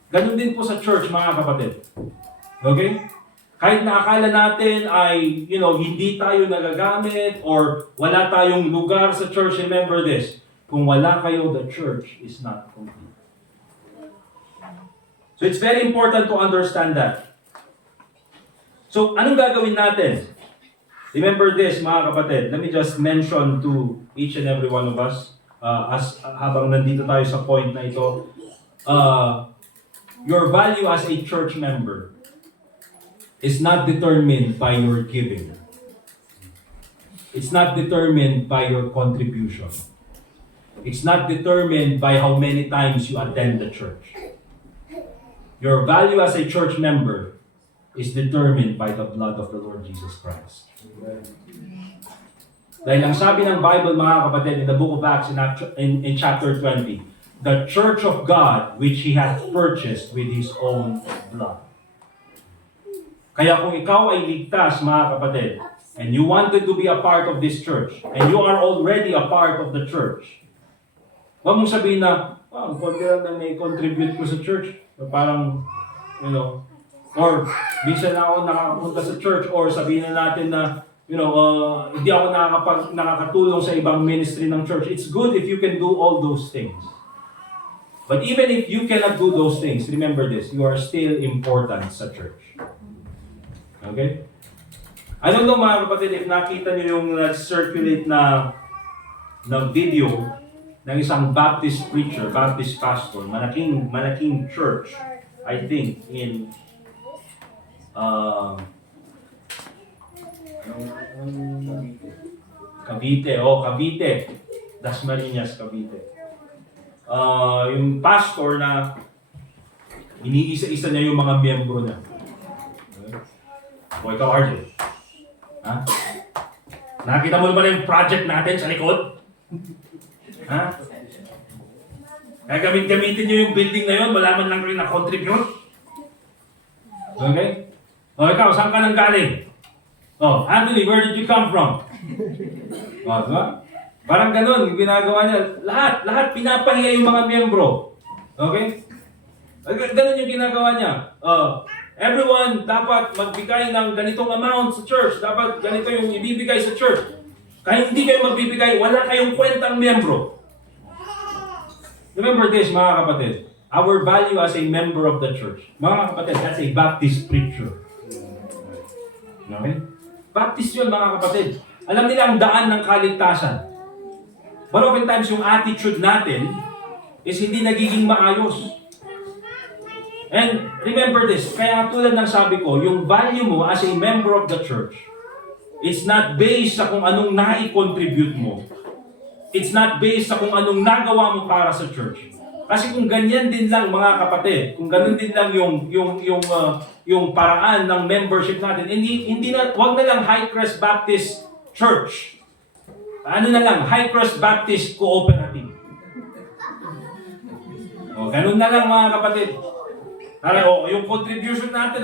Ganun din po sa church, mga kapatid. Okay? Kahit na akala natin ay, hindi tayo nagagamit or wala tayong lugar sa church, remember this, kung wala kayo, the church is not complete. So it's very important to understand that. So anong gagawin natin? Remember this, mga kapatid. Let me just mention to each and every one of us, habang nandito tayo sa point na ito, your value as a church member is not determined by your giving. It's not determined by your contribution. It's not determined by how many times you attend the church. Your value as a church member is determined by the blood of the Lord Jesus Christ. Dahil ang sabi ng Bible, mga kapatid, in the book of Acts in chapter 20, the church of God which He hath purchased with His own blood. Kaya kung ikaw ay ligtas, mga kapatid, and you wanted to be a part of this church, and you are already a part of the church, huwag mong sabihin na, ang konti lang na may contribute ko sa church. Parang, or minsan ako nakakapunta sa church, or sabihin na natin na, hindi ako nakakatulong sa ibang ministry ng church. It's good if you can do all those things. But even if you cannot do those things, remember this, you are still important sa church. Okay? I don't know, mga kapatid, if nakita niyo yung circulate na video ng isang Baptist preacher, Baptist pastor, malaking church, I think, in Cavite, Dasmariñas, Cavite. Yung pastor na iniisa-isa niya yung mga miyembro niya. O ikaw, RJ. Ha? Nakita mo naman yung project natin sa likod? Ha? Kaya gamitin nyo yung building na yun, wala man lang rin na-contribute. Okay? O ikaw, saan ka nang galing? Oh, Anthony, where did you come from? O, diba? Parang ganun, yung ginagawa niya. Lahat pinapahiya yung mga miyembro. Okay? Ganun yung ginagawa niya. Everyone dapat magbigay ng ganitong amount sa church. Dapat ganito yung ibibigay sa church. Kahit hindi kayo magbibigay, wala kayong kwentang miyembro. Remember this, mga kapatid. Our value as a member of the church. Mga kapatid, that's a Baptist preacher. Okay? Baptist yun, mga kapatid. Alam nila ang daan ng kaligtasan. But oftentimes, yung attitude natin is hindi nagiging maayos. And remember this, kaya tulad ng sabi ko, yung value mo as a member of the church, it's not based sa kung anong nai-contribute mo. It's not based sa kung anong nagawa mo para sa church. Kasi kung ganyan din lang, mga kapatid, kung ganun din lang yung paraan ng membership natin, wag na lang Highcrest Baptist Church. Ano na lang, Highcrest Baptist Cooperative. O, ganun na lang, mga kapatid. Yung contribution natin,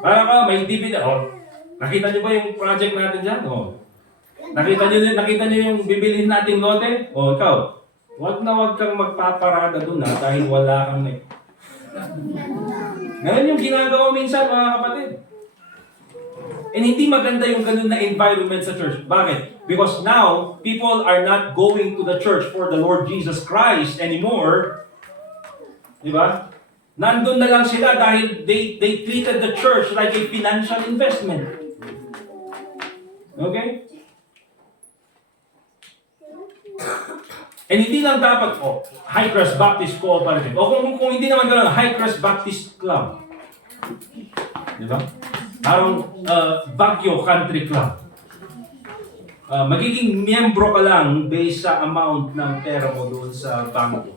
para ka, may dividend. Nakita niyo ba yung project natin dyan? Nakita niyo yung bibilhin nating lote? Ikaw, wag kang magpaparada dun dahil wala kang Ngayon yung ginagawa minsan, mga kapatid. And hindi maganda yung ganun na environment sa church. Bakit? Because now, people are not going to the church for the Lord Jesus Christ anymore. Diba? Nandun na lang sila dahil they treated the church like a financial investment. Okay? And hindi lang dapat, Highcrest Baptist Cooperative. O kung hindi naman gano'n, Highcrest Baptist Club. Diba? Parang Baguio Country Club. Magiging miyembro ka lang based sa amount ng pera mo doon sa bangko.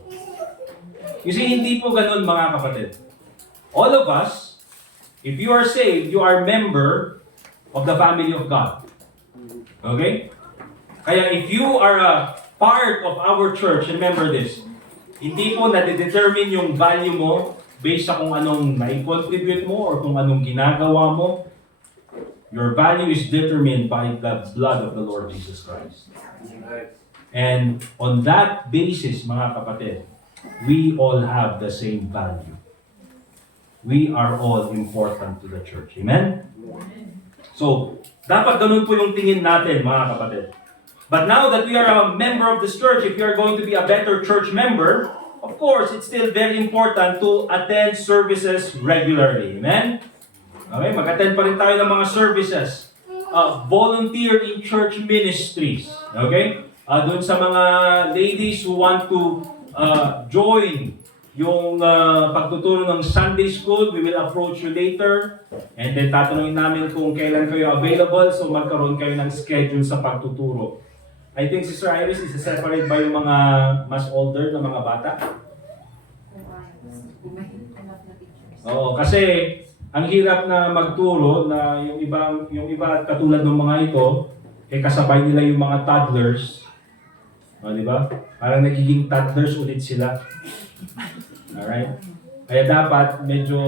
Kasi hindi po ganun, mga kapatid. All of us, if you are saved, you are member of the family of God. Okay? Kaya if you are a part of our church, remember this, Hindi po nade-determine yung value mo based sa kung anong nai-contribute mo or kung anong ginagawa mo. Your value is determined by the blood of the Lord Jesus Christ. And on that basis, mga kapatid, we all have the same value. We are all important to the church. Amen? So, dapat ganun po yung tingin natin, mga kapatid. But now that we are a member of this church, if you are going to be a better church member, of course, it's still very important to attend services regularly. Amen? Okay, mag-attend pa rin tayo ng mga services. Volunteer in church ministries. Okay? Doon sa mga ladies who want to join yung pagtuturo ng Sunday school, we will approach you later. And then tatanungin namin kung kailan kayo available, so magkaroon kayo ng schedule sa pagtuturo. I think Sister Iris is separate ba yung mga mas older na mga bata? Oo, kasi ang hirap na magturo na yung iba katulad ng mga ito, kasabay nila yung mga toddlers. Di ba? Parang nagiging toddlers ulit sila. Alright? Kaya dapat medyo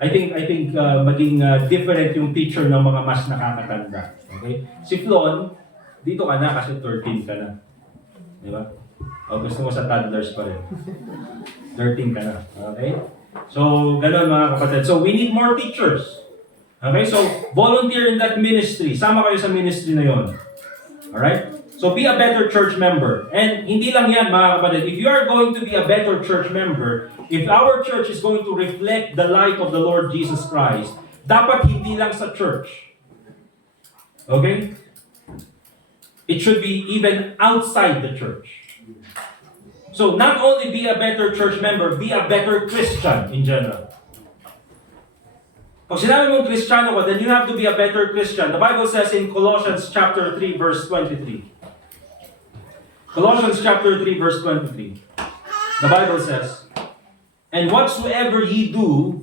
I think maging different yung teacher ng mga mas nakakatanda. Okay? Si Flon, dito ka na kasi 13 ka na. Di ba? O gusto mo sa toddlers pa rin. 13 ka na. Okay? So, ganun mga kapatid. So, we need more teachers. Okay? So, volunteer in that ministry. Sama kayo sa ministry na yon. Alright? So, be a better church member. And hindi lang yan mga kapatid. If you are going to be a better church member, if our church is going to reflect the light of the Lord Jesus Christ, dapat hindi lang sa church. Okay? It should be even outside the church. So, not only be a better church member, be a better Christian in general. Pag sinabi mong Kristiyano ka, then you have to be a better Christian. The Bible says in Colossians chapter 3, verse 23. Colossians chapter 3, verse 23. The Bible says, "And whatsoever ye do,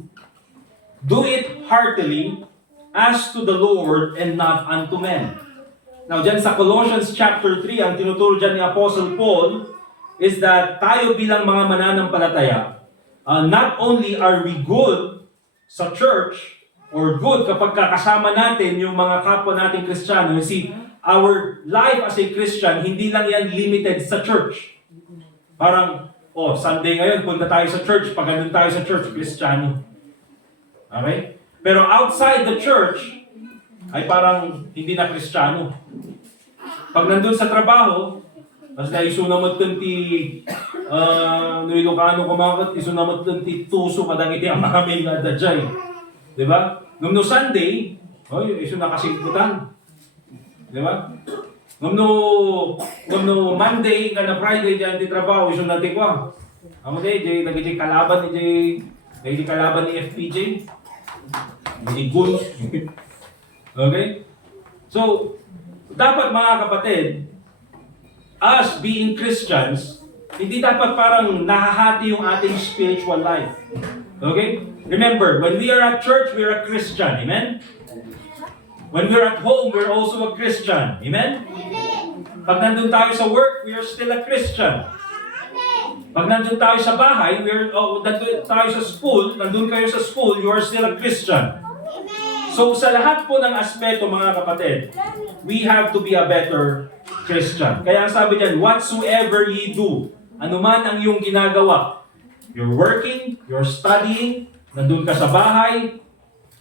do it heartily, as to the Lord and not unto men." Now, dyan sa Colossians chapter 3, ang tinuturo dyan ni Apostle Paul is that tayo bilang mga mananampalataya, not only are we good sa church, or good kapag kasama natin yung mga kapwa nating Kristiyano. You see, our life as a Christian, hindi lang yan limited sa church. Parang, Sunday ngayon, punta tayo sa church, pag andun tayo sa church, Kristiyano. Okay? Pero outside the church, ay parang hindi na Kristiyano. Pag nandun sa trabaho, mas na isunamot ti Ilocano kumakot, isunamot ti tuso kadang iti amaming na dajay. Diba? Nung no Sunday, iso nakasingkutan. Diba? Nung no Monday, ka na Friday, dyan ti trabaho, iso natin ko. Amo day, nagiging kalaban ni FPJ. Hindi good. Okay? So, dapat mga kapatid, us being Christians, hindi dapat parang nahahati yung ating spiritual life. Okay? Remember, when we are at church, we are a Christian. Amen? When we're at home, we're also a Christian. Amen? Pag nandun tayo sa work, we are still a Christian. Pag nandun tayo sa bahay, nandun tayo sa school, nandun kayo sa school, you are still a Christian. So sa lahat po ng aspeto, mga kapatid, we have to be a better Christian. Kaya ang sabi diyan, whatsoever ye do, anuman ang iyong ginagawa, you're working, you're studying, nandun ka sa bahay,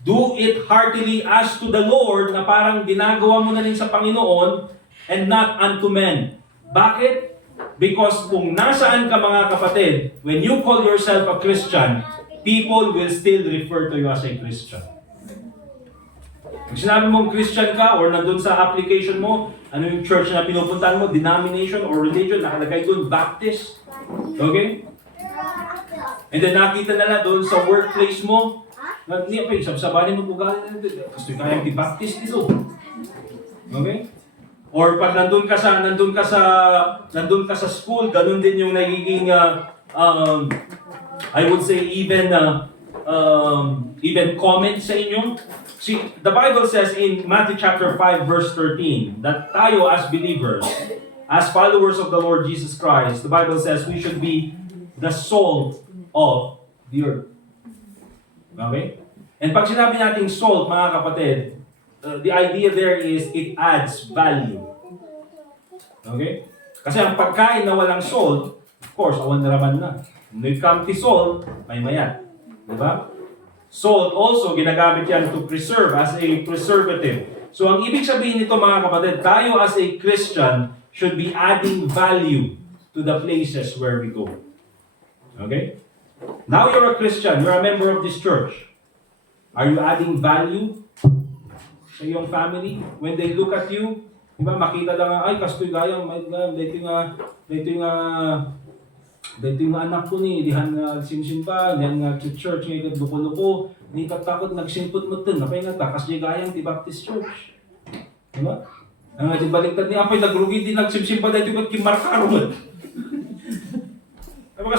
do it heartily as to the Lord, na parang ginagawa mo na rin sa Panginoon, and not unto men. Bakit? Because kung nasaan ka mga kapatid, when you call yourself a Christian, people will still refer to you as a Christian. Kung sinabi mong Christian ka, or nandun sa application mo, ano yung church na pinupuntahan mo, denomination or religion, nakalagay doon, Baptist. Okay? And then nakita nila doon sa workplace mo, sabsabanin mo ugali na dito. Kasi kaya yung Baptist dito. Okay? Or pag nandun ka sa school, ganun din yung nagiging I would say even comment sa inyo. See, the Bible says in Matthew chapter 5 verse 13 that tayo as believers as followers of the Lord Jesus Christ, the Bible says we should be the salt of the earth. Okay? And pag sinabi nating salt, mga kapatid, the idea there is it adds value. Okay? Kasi ang pagkain na walang salt, of course, awan na raman na. When it comes to salt, may maya. Diba? Salt also, ginagamit yan to preserve as a preservative. So ang ibig sabihin nito mga kapatid, tayo as a Christian should be adding value to the places where we go. Okay? Now you're a Christian, you're a member of this church. Are you adding value sa iyong family? When they look at you, diba, makita lang, ay, kastoy gayang, dito yung anak ko ni, dihan nga simsimba, dihan nga church, ngayon luko-luko, di takot nagsimpot mo ito, napay nga takas di gayang ti Baptist Church. Diba? Ang nga di baliktad ni Apay, nagrugi din nagsimsimba dito ba't kimarkaro mo? Kapag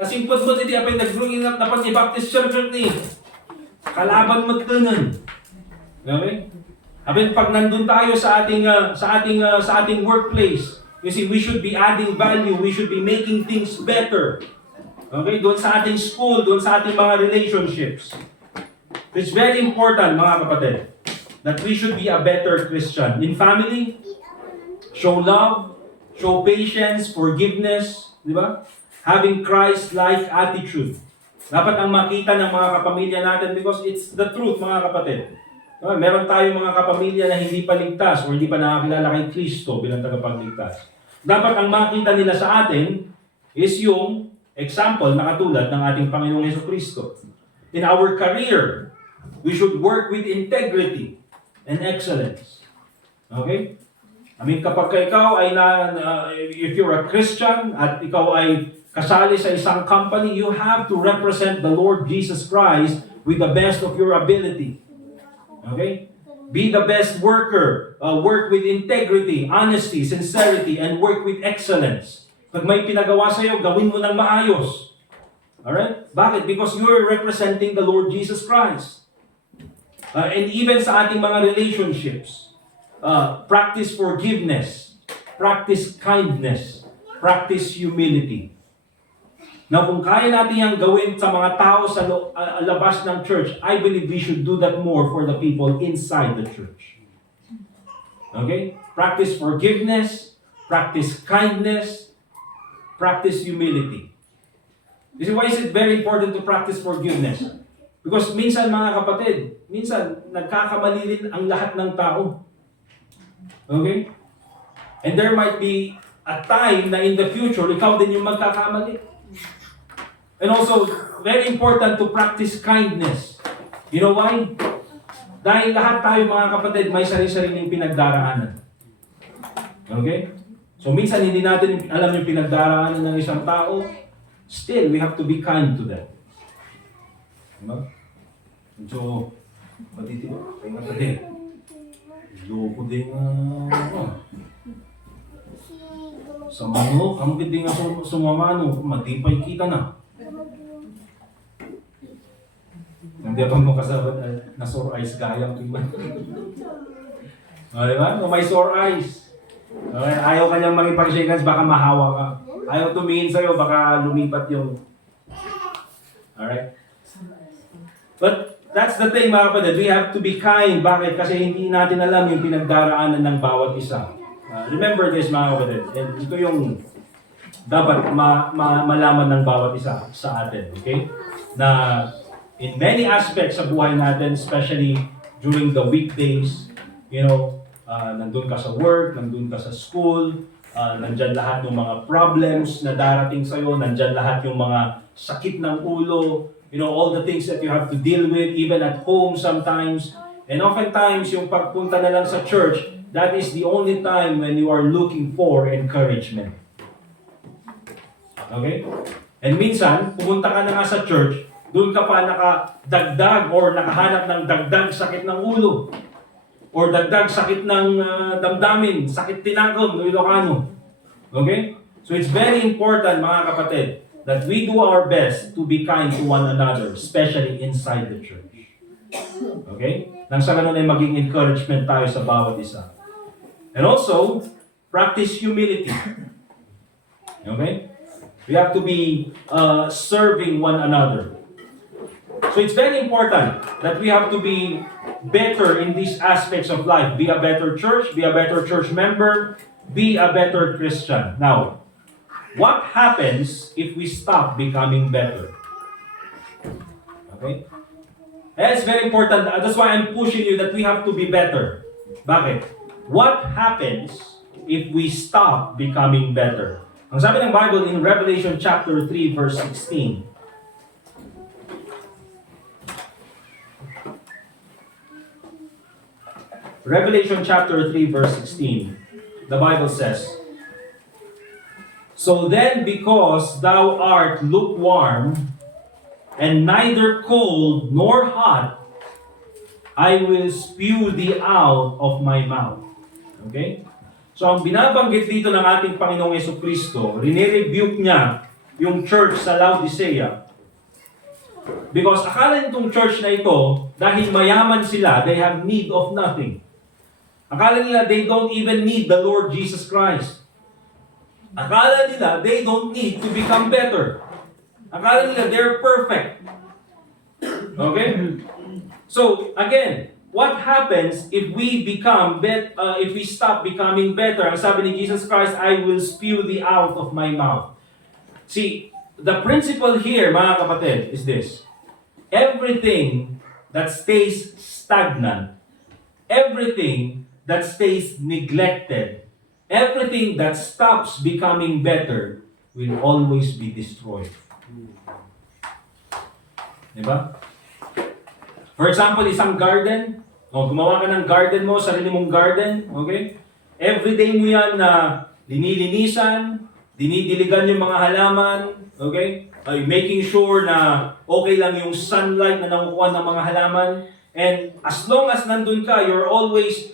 nasimpot mo di Apay, nagrugi na dapat ni Baptist Church ni. Kalaban mo ito nun. Okay? Apay, pag nandun tayo sa ating workplace, you see, we should be adding value. We should be making things better. Okay? Doon sa ating school, doon sa ating mga relationships. It's very important, mga kapatid, that we should be a better Christian. In family, show love, show patience, forgiveness, di ba? Having Christ-like attitude. Dapat ang makita ng mga kapamilya natin because it's the truth, mga kapatid. Meron tayong mga kapamilya na hindi pa ligtas o hindi pa nakakilala kay Kristo bilang tagapagligtas. Dapat ang makita nila sa atin is yung example na katulad ng ating Panginoong Jesucristo. In our career, we should work with integrity and excellence. Okay? I mean, kapag ikaw ay if you're a Christian at ikaw ay kasali sa isang company, you have to represent the Lord Jesus Christ with the best of your ability. Okay? Be the best worker. Work with integrity, honesty, sincerity, and work with excellence. Pag may pinagawa sa iyo, gawin mo ng maayos. Alright? Bakit? Because you are representing the Lord Jesus Christ. And even sa ating mga relationships, practice forgiveness, practice kindness, practice humility. Now, kung kaya natin yung gawin sa mga tao sa labas ng church, I believe we should do that more for the people inside the church. Okay? Practice forgiveness, practice kindness, practice humility. You see, why is it very important to practice forgiveness? Because minsan, mga kapatid, minsan, nagkakamali rin ang lahat ng tao. Okay? And there might be a time na in the future, ikaw din yung magkakamali. And also, very important to practice kindness. You know why? Dahil lahat tayo mga kapatid may sarili-sariling pinagdaraanan. Okay? So minsan hindi natin alam yung pinagdaraanan ng isang tao. Still, we have to be kind to them. Diba? So, pati diba? Kaya pati. Loko din sa manok, ang pwede nga sumamano, matipay kita na. Hindi pa mo kasabat na sore eyes gayang iba. Diba? Kung may sore eyes, okay, ayaw kanyang mag-ipag-shake hands, baka mahawa ka. Ayaw tumingin sa'yo, baka lumipat yung... Alright? But that's the thing, mga kapatid. We have to be kind. Bakit? Kasi hindi natin alam yung pinagdaraanan ng bawat isa. Remember this, mga kapatid. And ito yung dapat malaman ng bawat isa sa atin. Okay? Na in many aspects sa buhay natin, especially during the weekdays, you know, nandun ka sa work, nandun ka sa school, nandyan lahat ng mga problems na darating sa'yo, nandyan lahat yung mga sakit ng ulo, you know, all the things that you have to deal with, even at home sometimes. And oftentimes, yung pagpunta na lang sa church, that is the only time when you are looking for encouragement. Okay? And minsan, pumunta ka na nga sa church, doon ka pa nakadagdag or nakahanap ng dagdag sakit ng ulo. Or dagdag sakit ng damdamin, sakit tinagom, Ilocano. Okay? So it's very important, mga kapatid, that we do our best to be kind to one another, especially inside the church. Okay? Nang sa ganun ay maging encouragement tayo sa bawat isa. And also, Practice humility. Okay? We have to be serving one another. So it's very important that we have to be better in these aspects of life. Be a better church, be a better church member, be a better Christian. Now, what happens if we stop becoming better? Okay? That's very important. That's why I'm pushing you that we have to be better. Bakit? What happens if we stop becoming better? Ang sabi ng Bible in Revelation chapter 3 verse 16. Revelation chapter 3 verse 16. The Bible says, "So then, because thou art lukewarm, and neither cold nor hot, I will spew thee out of my mouth." Okay? So ang binabanggit dito ng ating Panginoong Jesucristo, rinirebuke niya yung church sa Laodicea. Because akala nitong church na ito, dahil mayaman sila, they have need of nothing. Akala nila they don't even need the Lord Jesus Christ. Akala nila they don't need to become better. Akala nila they're perfect. Okay? So, again, what happens if we if we stop becoming better? Ang sabi ni Jesus Christ, I will spew thee out of my mouth. See, the principle here, mga kapatid, is this. Everything that stays stagnant, everything that stays neglected, everything that stops becoming better will always be destroyed. Diba? For example, isang garden, gumawa ka ng garden mo, sarili mong garden, okay? Everyday mo yan na linilinisan, dinidiligan yung mga halaman, okay? Making sure na okay lang yung sunlight na nakukuha ng mga halaman. And as long as nandun ka, you're always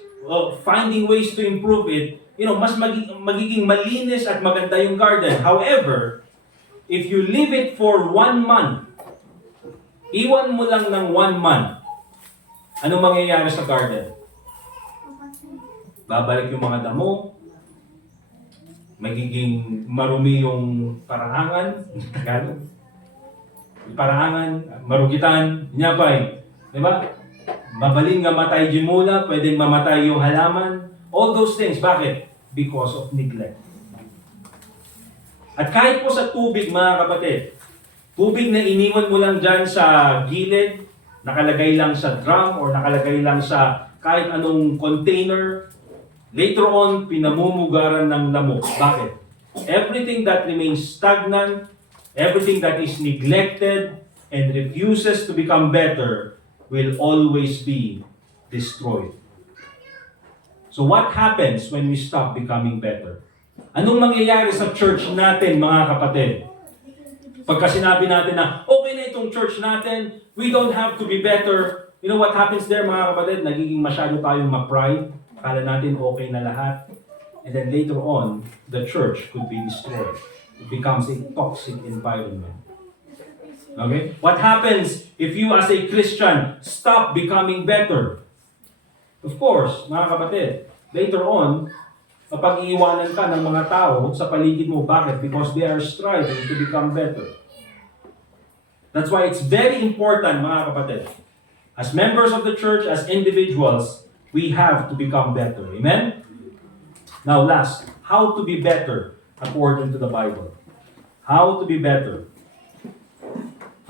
finding ways to improve it, mas magiging malinis at maganda yung garden. However, if you leave it for 1 month, iwan mo lang ng 1 month, anong mangyayari sa garden? Babalik yung mga damo, magiging marumi yung parahangan, Tagalog. Parahangan, marugitan, nyapay. Diba? Mabaling nga matay jimula, pwedeng mamatay yung halaman. All those things. Bakit? Because of neglect. At kahit po sa tubig, mga kapatid, tubig na iniwan mo lang dyan sa gilid, nakalagay lang sa drum or nakalagay lang sa kahit anong container, later on, pinamumugaran ng lamok. Bakit? Everything that remains stagnant, everything that is neglected and refuses to become better will always be destroyed. So what happens when we stop becoming better? Anong mangyayari sa church natin, mga kapatid? Pagka sinabi natin na, okay na itong church natin, we don't have to be better. You know what happens there, mga kapatid? Nagiging masyado tayong ma-pride. Akala natin okay na lahat. And then later on, the church could be destroyed. It becomes a toxic environment. Okay? What happens if you as a Christian stop becoming better? Of course, mga kapatid, later on, kapag iiwanan ka ng mga tao sa paligid mo, bakit? Because they are striving to become better. That's why it's very important, mga kapatid. As members of the church, as individuals, we have to become better. Amen? Now last, how to be better according to the Bible. How to be better.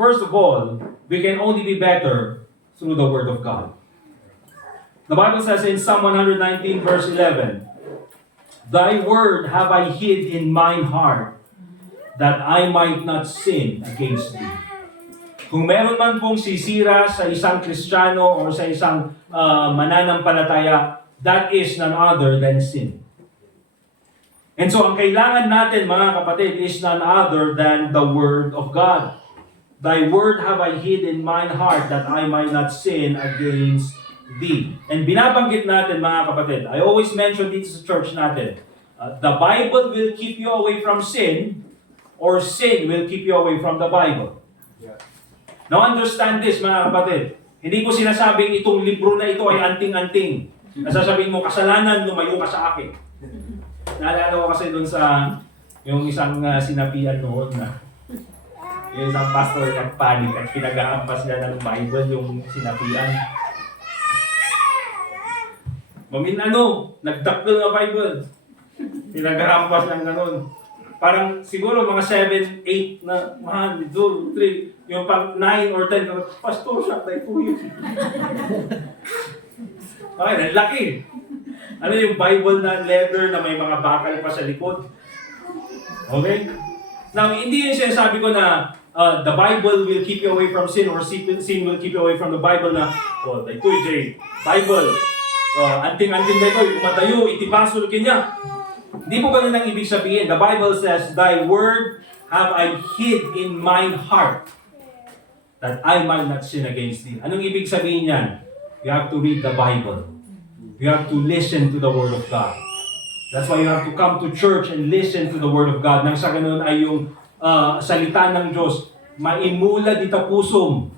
First of all, we can only be better through the Word of God. The Bible says in Psalm 119 verse 11, Thy word have I hid in mine heart, that I might not sin against thee. Kung meron man pong sisira sa isang Kristiyano o sa isang mananampalataya, that is none other than sin. And so ang kailangan natin, mga kapatid, is none other than the Word of God. Thy word have I hid in mine heart, that I might not sin against thee. And binabanggit natin, mga kapatid, I always mention dito sa church natin, the Bible will keep you away from sin, or sin will keep you away from the Bible. Now understand this, mga kapatid. Hindi ko sinasabing itong libro na ito ay anting-anting. Nasasabihin mo, kasalanan, lumayo ka sa akin. Naalala ko kasi doon sa yung isang sinapian noon na yung isang pastor nagpanik at pinag-aampas niya ng Bible yung sinapian. Nagdakdo ng Bible. Pinag-aampas ng ganun. Parang siguro mga 7, 8 na 1, 2, 3, yung pang 9 or 10, pastor siya, tayo po yun. Okay, ang laki. Ano yung Bible na leather na may mga bakal pa sa likod? Okay? Now, hindi yung sinasabi ko na the Bible will keep you away from sin or sin will keep you away from the Bible na, tayo po Bible. Anting-anting na ito, umatayo, itibasol kanya. Hindi po ganun ang ibig sabihin. The Bible says, Thy word have I hid in mine heart, that I might not sin against thee. Anong ibig sabihin yan? You have to read the Bible. You have to listen to the Word of God. That's why you have to come to church and listen to the Word of God. Nang sa ganun ay yung salita ng Diyos, maimula dita pusom.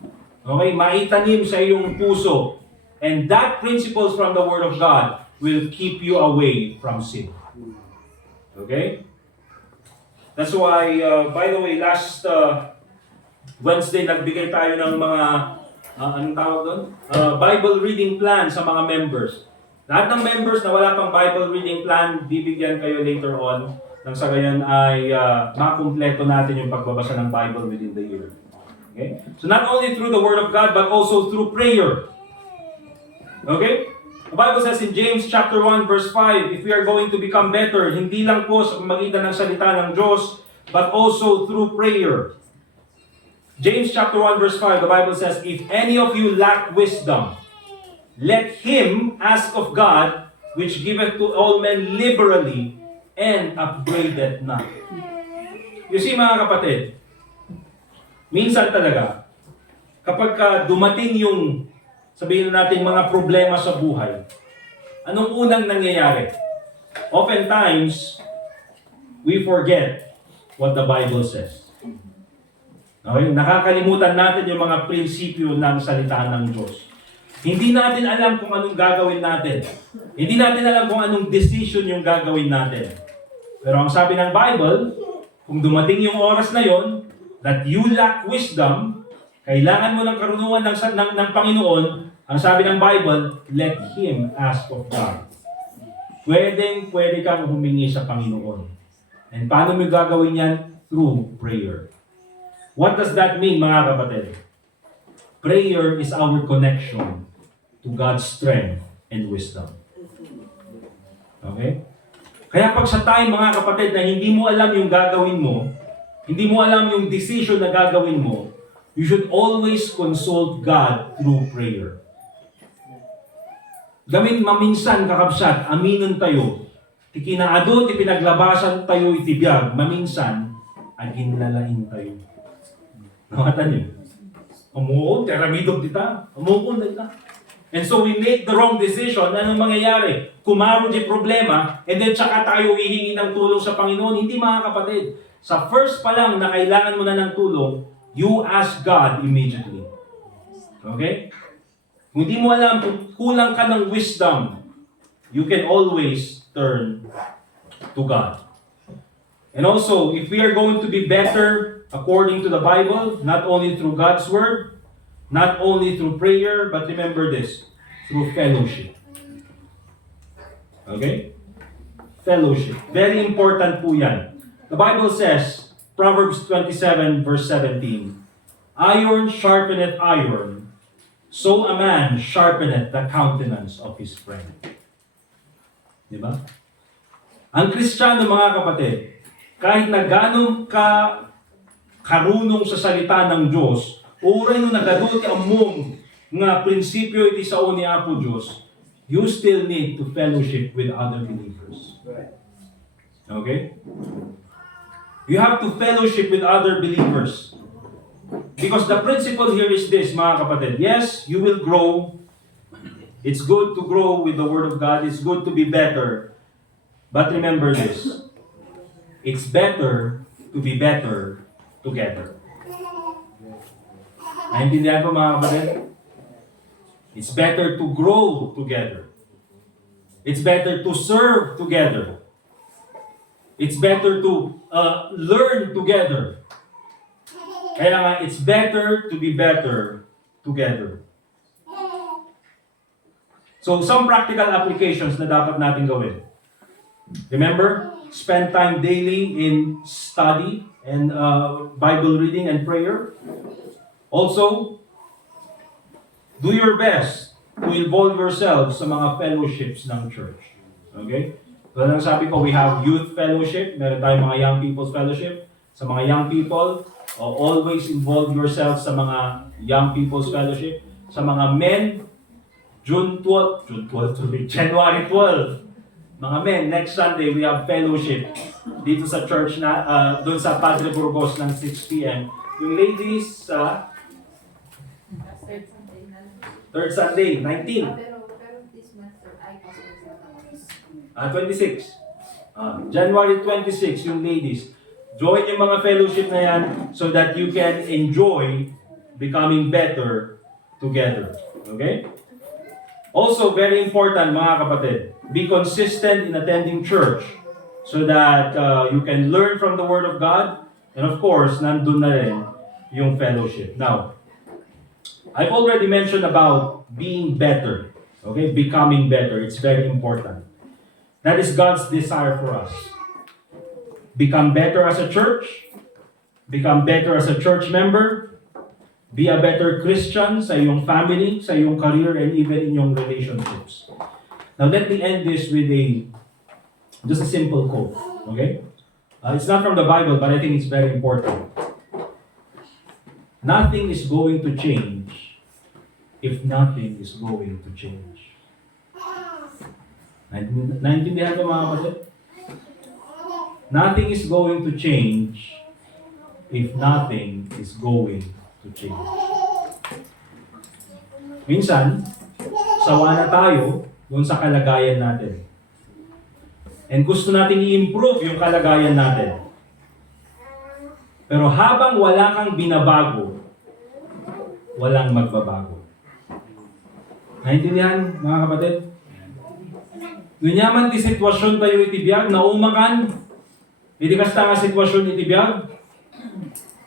Okay? Maitanim sa iyong puso. And that principles from the Word of God will keep you away from sin. Okay? That's why, by the way, last Wednesday, nagbigay tayo ng mga, anong tawag doon? Bible reading plan sa mga members. Lahat ng members na wala pang Bible reading plan, bibigyan kayo later on. Nang sa gayon ay makumpleto natin yung pagbabasa ng Bible within the year. Okay? So not only through the Word of God, but also through prayer. Okay? The Bible says in James chapter 1 verse 5, if we are going to become better, hindi lang po sa pamagitan ng salita ng Diyos, but also through prayer. James chapter 1 verse 5, the Bible says, if any of you lack wisdom, let him ask of God, which giveth to all men liberally, and upbraideth not. You see mga kapatid, minsan talaga, kapag dumating yung, sabihin natin, mga problema sa buhay, anong unang nangyayari? Oftentimes, we forget what the Bible says. Okay? Nakakalimutan natin yung mga prinsipyo ng salita ng Diyos. Hindi natin alam kung anong gagawin natin. Hindi natin alam kung anong decision yung gagawin natin. Pero ang sabi ng Bible, kung dumating yung oras na yon, that you lack wisdom, kailangan mo ng karunungan ng Panginoon, ang sabi ng Bible, let Him ask of God. Pwede kang humingi sa Panginoon. And paano mo gagawin yan? Through prayer. What does that mean, mga kapatid? Prayer is our connection to God's strength and wisdom. Okay? Kaya pag sa time, mga kapatid, na hindi mo alam yung gagawin mo, hindi mo alam yung decision na gagawin mo, you should always consult God through prayer. Gamin maminsan kakabsat, aminon tayo, tikinaadot, ipinaglabasan tayo itibiyag, maminsan, agin lalain tayo. Nakatan niyo? Umuon, teramidog dita. Umuon dita. And so we make the wrong decision. Anong mangyayari? Kumaro di problema, and then tsaka tayo hihingi ng tulong sa Panginoon. Hindi mga kapatid. Sa first pa lang na kailangan mo na ng tulong, you ask God immediately. Okay? Kung hindi mo alam, kung kulang ka ng wisdom, you can always turn to God. And also, if we are going to be better according to the Bible, not only through God's Word, not only through prayer, but remember this, through fellowship. Okay? Fellowship. Very important po yan. The Bible says, Proverbs 27 verse 17, iron sharpeneth iron, so a man sharpeneth the countenance of his friend. Diba? Ang Kristiyano, mga kapatid, kahit na ganun ka karunong sa salita ng Diyos, oray no nagaduti among nga prinsipyo iti sao ni Apo Diyos, you still need to fellowship with other believers. Okay? You have to fellowship with other believers. Because the principle here is this, mga kapatid. Yes, you will grow. It's good to grow with the Word of God. It's good to be better. But remember this. It's better to be better together. Naintindihan po, mga kapatid? It's better to grow together. It's better to serve together. It's better to learn together. Kaya nga, it's better to be better together. So, some practical applications na dapat natin gawin. Remember, spend time daily in study and Bible reading and prayer. Also, do your best to involve yourselves sa mga fellowships ng church. Okay? So, ang sabi ko, we have youth fellowship, meron tayong mga young people's fellowship. Sa mga young people, always involve yourselves sa mga young people's fellowship. Sa mga men, January 12. Mga men, next Sunday, we have fellowship dito sa church na, doon sa Padre Burgos ng 6 p.m. Yung ladies sa Third Sunday na. third Sunday, 19. Pero this month, sir, ay pasok sa 26. January 26, yung ladies. Join yung mga fellowship na yan so that you can enjoy becoming better together. Okay? Also, very important mga kapatid, be consistent in attending church so that you can learn from the Word of God, and of course, nandun na rin yung fellowship. Now, I've already mentioned about being better, okay? Becoming better. It's very important. That is God's desire for us. Become better as a church, become better as a church member, be a better Christian sa iyong family, sa iyong career, and even in your relationships. Now, let me end this with just a simple quote, okay? It's not from the Bible, but I think it's very important. Nothing is going to change if nothing is going to change. Naintindihan ko mga kapatid? Nothing is going to change if nothing is going to change. Minsan, sawa na tayo dun sa kalagayan natin. And gusto natin i-improve yung kalagayan natin. Pero habang wala kang binabago, walang magbabago. Naintindihan, mga kapatid? Ngunyaman ti sitwasyon tayo itibiyag, naumakan, hindi kasta nga sitwasyon itibiyag,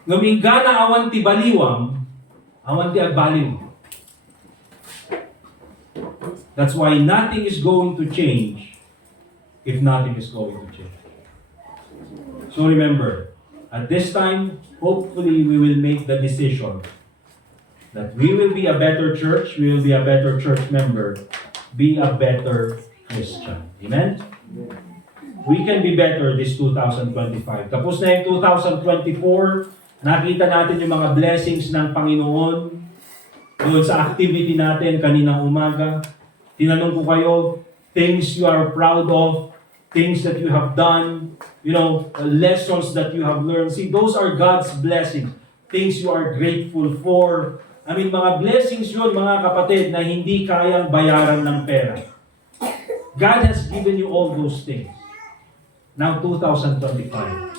ngumingga na awan ti baliwang, awan ti agbaliw. That's why nothing is going to change if nothing is going to change. So remember, at this time, hopefully we will make the decision that we will be a better church, we will be a better church member, be a better Christian. Amen? We can be better this 2025. Tapos na yung 2024, nakita natin yung mga blessings ng Panginoon doon sa activity natin kaninang umaga. Tinanong ko kayo, things you are proud of, things that you have done, lessons that you have learned. See, those are God's blessings. Things you are grateful for. I mean, mga blessings yun, mga kapatid, na hindi kayang bayaran ng pera. God has given you all those things. Now, 2025,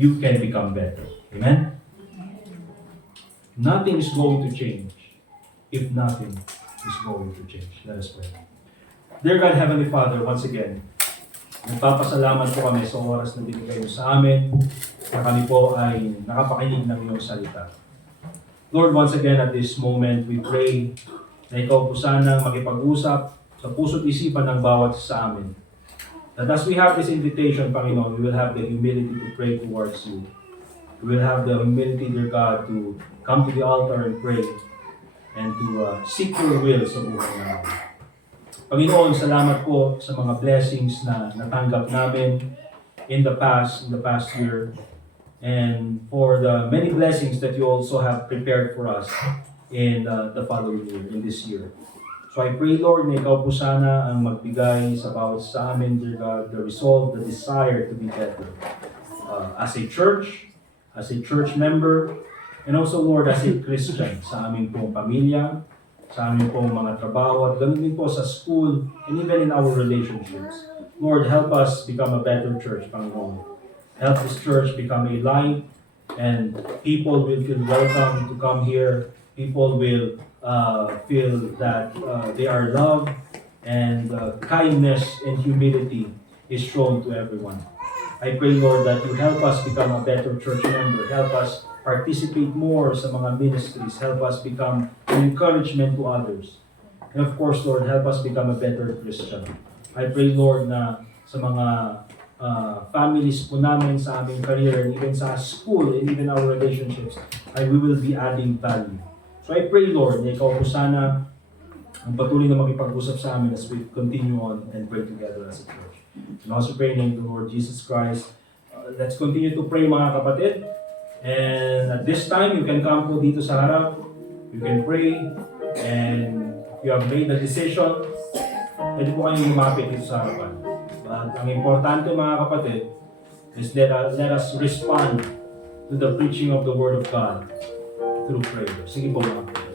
you can become better. Amen? Nothing is going to change if nothing is going to change. Let us pray. Dear God, Heavenly Father, once again, nagpapasalamat po kami sa oras na binigay mo sa amin na kami po ay nakapakinig ng iyong salita. Lord, once again at this moment, we pray na ikaw po sana makipag-usap sa puso't isipan ng bawat sa amin. That as we have this invitation, Panginoon, we will have the humility to pray towards you. We will have the humility, dear God, to come to the altar and pray and to seek your will sa buhay namin. Panginoon, salamat po sa mga blessings na natanggap namin in the past year, and for the many blessings that you also have prepared for us in the following year, in this year. So I pray, Lord, na ikaw po sana ang magbigay sa bawat sa amin, dear God, the resolve, the desire to be better. As a church member, and also, Lord, as a Christian, sa aming pong pamilya, sa aming pong mga trabaho, at ganoon din po sa school, and even in our relationships. Lord, help us become a better church, Panginoon. Help this church become a light, and people will feel welcome to come here. People will feel that they are loved, and kindness and humility is shown to everyone. I pray, Lord, that you help us become a better church member. Help us participate more sa mga ministries. Help us become an encouragement to others. And of course, Lord, help us become a better Christian. I pray, Lord, na sa mga families po namin sa aming career, and even sa school, and even our relationships, we will be adding value. So I pray, Lord, na ikaw po sana ang patuloy na makipag-usap sa amin as we continue on and pray together as a church. And also pray in the name of the Lord Jesus Christ. Let's continue to pray, mga kapatid. And at this time, you can come po dito sa harap. You can pray. And if you have made a decision, pwede po kayong lumapit dito sa harapan. But ang importante, mga kapatid, is let us respond to the preaching of the Word of God through prayer. Sige po, mga kapatid.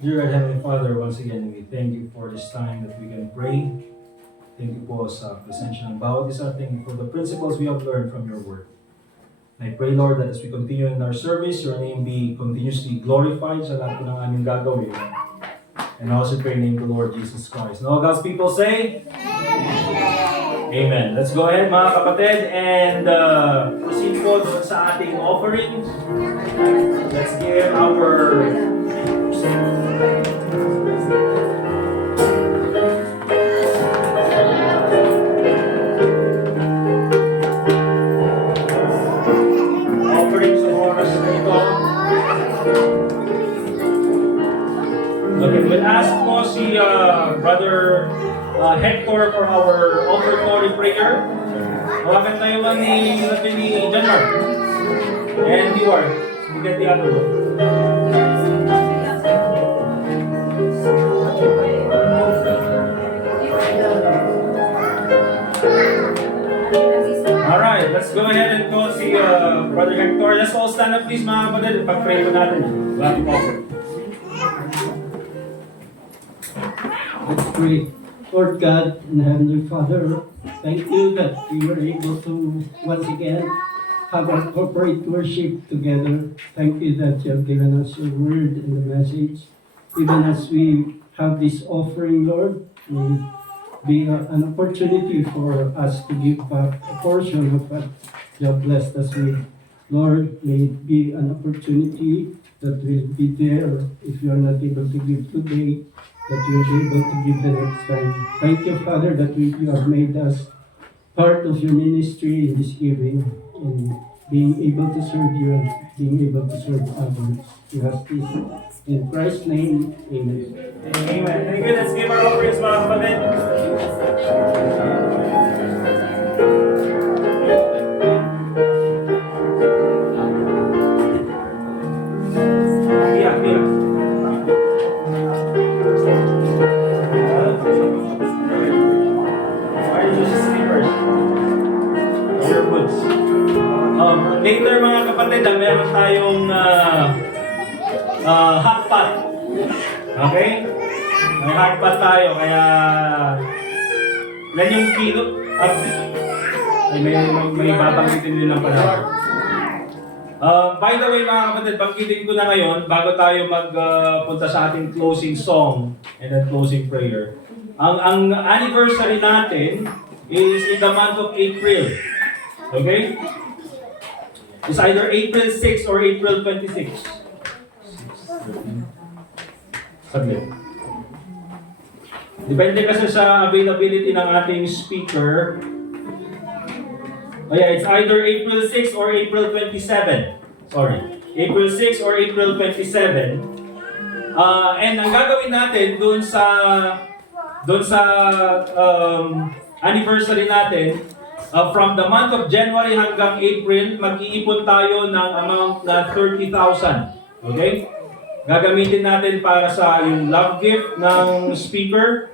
Dear our Heavenly Father, once again, we thank you for this time that we can pray. Thank you po sa presensya ng bawat isa. Thank you for the principles we have learned from your word. And I pray, Lord, that as we continue in our service, your name be continuously glorified sa lahat po ng aming gagawin. And I also pray in the name of the Lord Jesus Christ. And all God's people say, Amen. Let's go ahead, mga kapatid, and proceed po doon sa ating offerings. Let's give our offerings sa oras na ito. Okay, we'll ask mo si Brother Hector for our offertory prayer. Hawakan tayo man ni Janar and Diwar. We get the other one. Alright, let's go ahead and go see Brother Hector. Let's all stand up please, mga kapatid. Pag-pray po natin. Ating offer. Let's pray. Lord God and Heavenly Father, thank you that we were able to once again have our corporate worship together. Thank you that you have given us your word and the message. Even as we have this offering, Lord, may be an opportunity for us to give back a portion of what you have blessed us with. Lord, may it be an opportunity that will be there if you are not able to give today, that you will be able to give the next time. Thank you, Father, that you have made us part of your ministry in this giving, in being able to serve you and being able to serve others. We ask this in Christ's name, amen. Amen. Thank you. Let's give our offerings, mga kapatid. Later mga kapatid, meron tayong hot pot. Okay? May hot pot tayo, kaya ilan yung kilo? Ay, may babanggitin din lang pala. By the way mga kapatid, banggitin ko na ngayon, bago tayo magpunta sa ating closing song and then closing prayer. Ang anniversary natin is in the month of April. Okay? It's either April 6 or April 26. Saglit. Depende kasi sa availability ng ating speaker. Oh yeah, it's either April 6 or April 27. Sorry. April 6 or April 27. And ang gagawin natin doon sa anniversary natin, from the month of January hanggang April, mag-iipon tayo ng amount na 30,000. Okay? Gagamitin natin para sa yung love gift ng speaker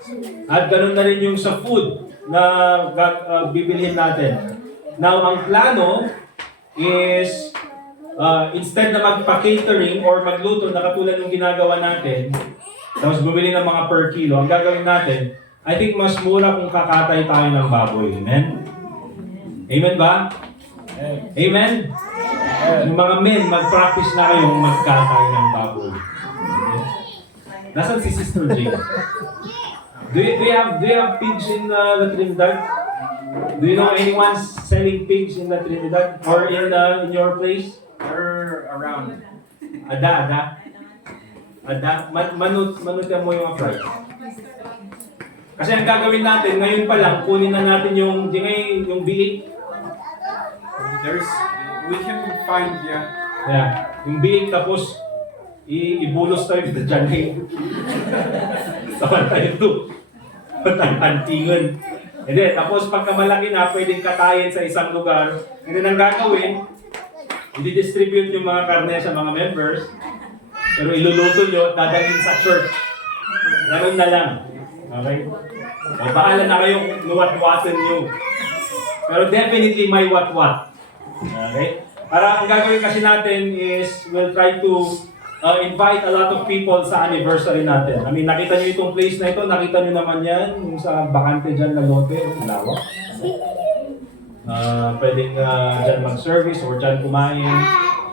at ganun na rin yung sa food na bibilhin natin. Now, ang plano is instead na magpa-catering or magluto na katulad ng ginagawa natin, tapos bumili ng mga per kilo, ang gagawin natin, I think mas mura kung kakatay tayo ng baboy. Amen? Amen ba? Amen? Yung mga men, mag-practice na kayong magkatay ng baboy. Nasaan si Sister Jane? Do you have pigs in the Trinidad? Do you know anyone selling pigs in the Trinidad or in your place? They're around. Ada. Manutin mo yung price. Kasi ang gagawin natin, ngayon pa lang, kunin na natin yung biik. We can find, Yung biik, tapos ibulos tayo dyan Saman tayo ito. Antingan. Hindi, tapos pagka malaki na, pwedeng katayin sa isang lugar. And then ang gagawin, i-distribute yung mga karne sa mga members, pero iluluto nyo at dadalhin sa church. Ganun na lang. Okay? O bahala na kayong nuwat-watan nyo. Pero definitely may what-what. Okay? Para ang gagawin kasi natin is, we'll try to invite a lot of people sa anniversary natin. I mean, nakita nyo itong place na ito, nakita nyo naman yan, yung sa bakante dyan na lote, lawak. Pwedeng dyan mag-service or dyan kumain.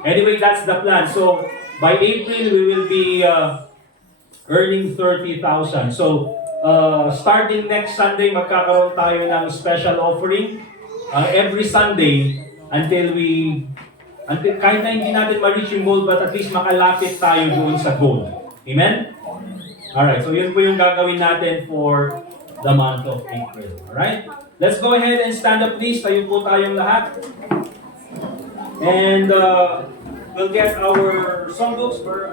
Anyway, that's the plan. So, by April, we will be earning 30,000. So, starting next Sunday, magkakaroon tayo ng special offering. Every Sunday, until kahit na hindi natin ma-reach yung goal, but at least makalapit tayo doon sa goal. Amen? Alright, so yun po yung gagawin natin for the month of April. Alright? Let's go ahead and stand up please. Tayo po tayong lahat. And we'll get our songbooks for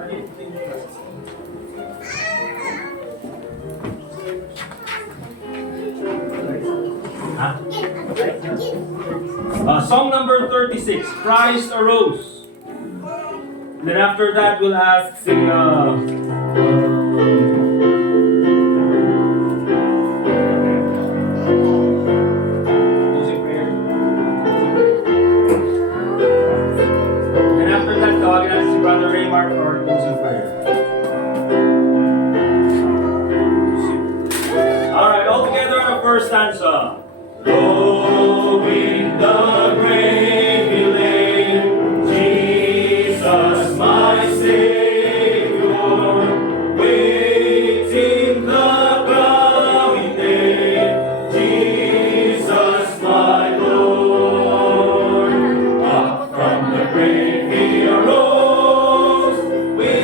song number 36, Christ Arose. And then after that, we'll ask the closing prayer. And after that, tawagin natin si Brother Raymar for our closing prayer. Alright, all together on the first stanza. Low in the grave he lay, Jesus my Savior, waiting the coming day, Jesus my Lord. Up from the grave he arose, with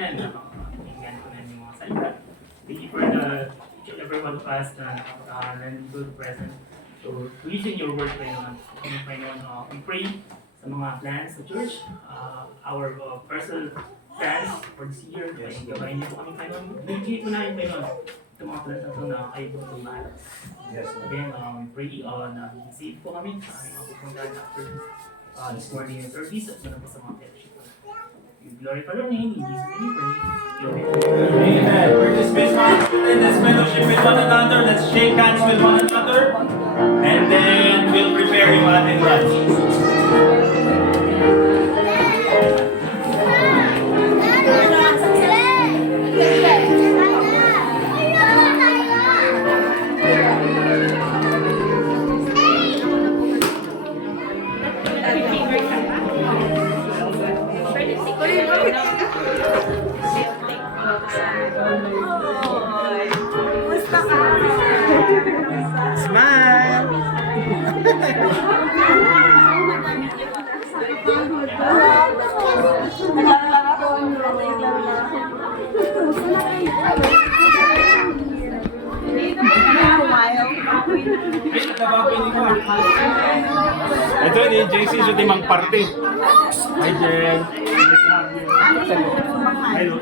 kanan, pakinggan ko na yung mga salita. Thank you for each and every one of us na nandun present. So, reaching your word, Panginoon. We pray sa mga plans sa church, our personal plans for this year. Gabayin niyo po kami, Panginoon. Bigay ko na yung Panginoon. Ito mga plans na ito na kayo po tumahan. Yes. Then, we pray na save po kami sa aming mapupuntahan after this morning service at muna po sa mga fellowship. We glorify your name, in Jesus' name we pray. Amen. Amen. We're dismissed, mga kapatid. Let's fellowship with one another. Let's shake hands with one another. And then we'll prepare yung ating lunch. Ito ni JC sa timang parte. Hi, Jen. Hello.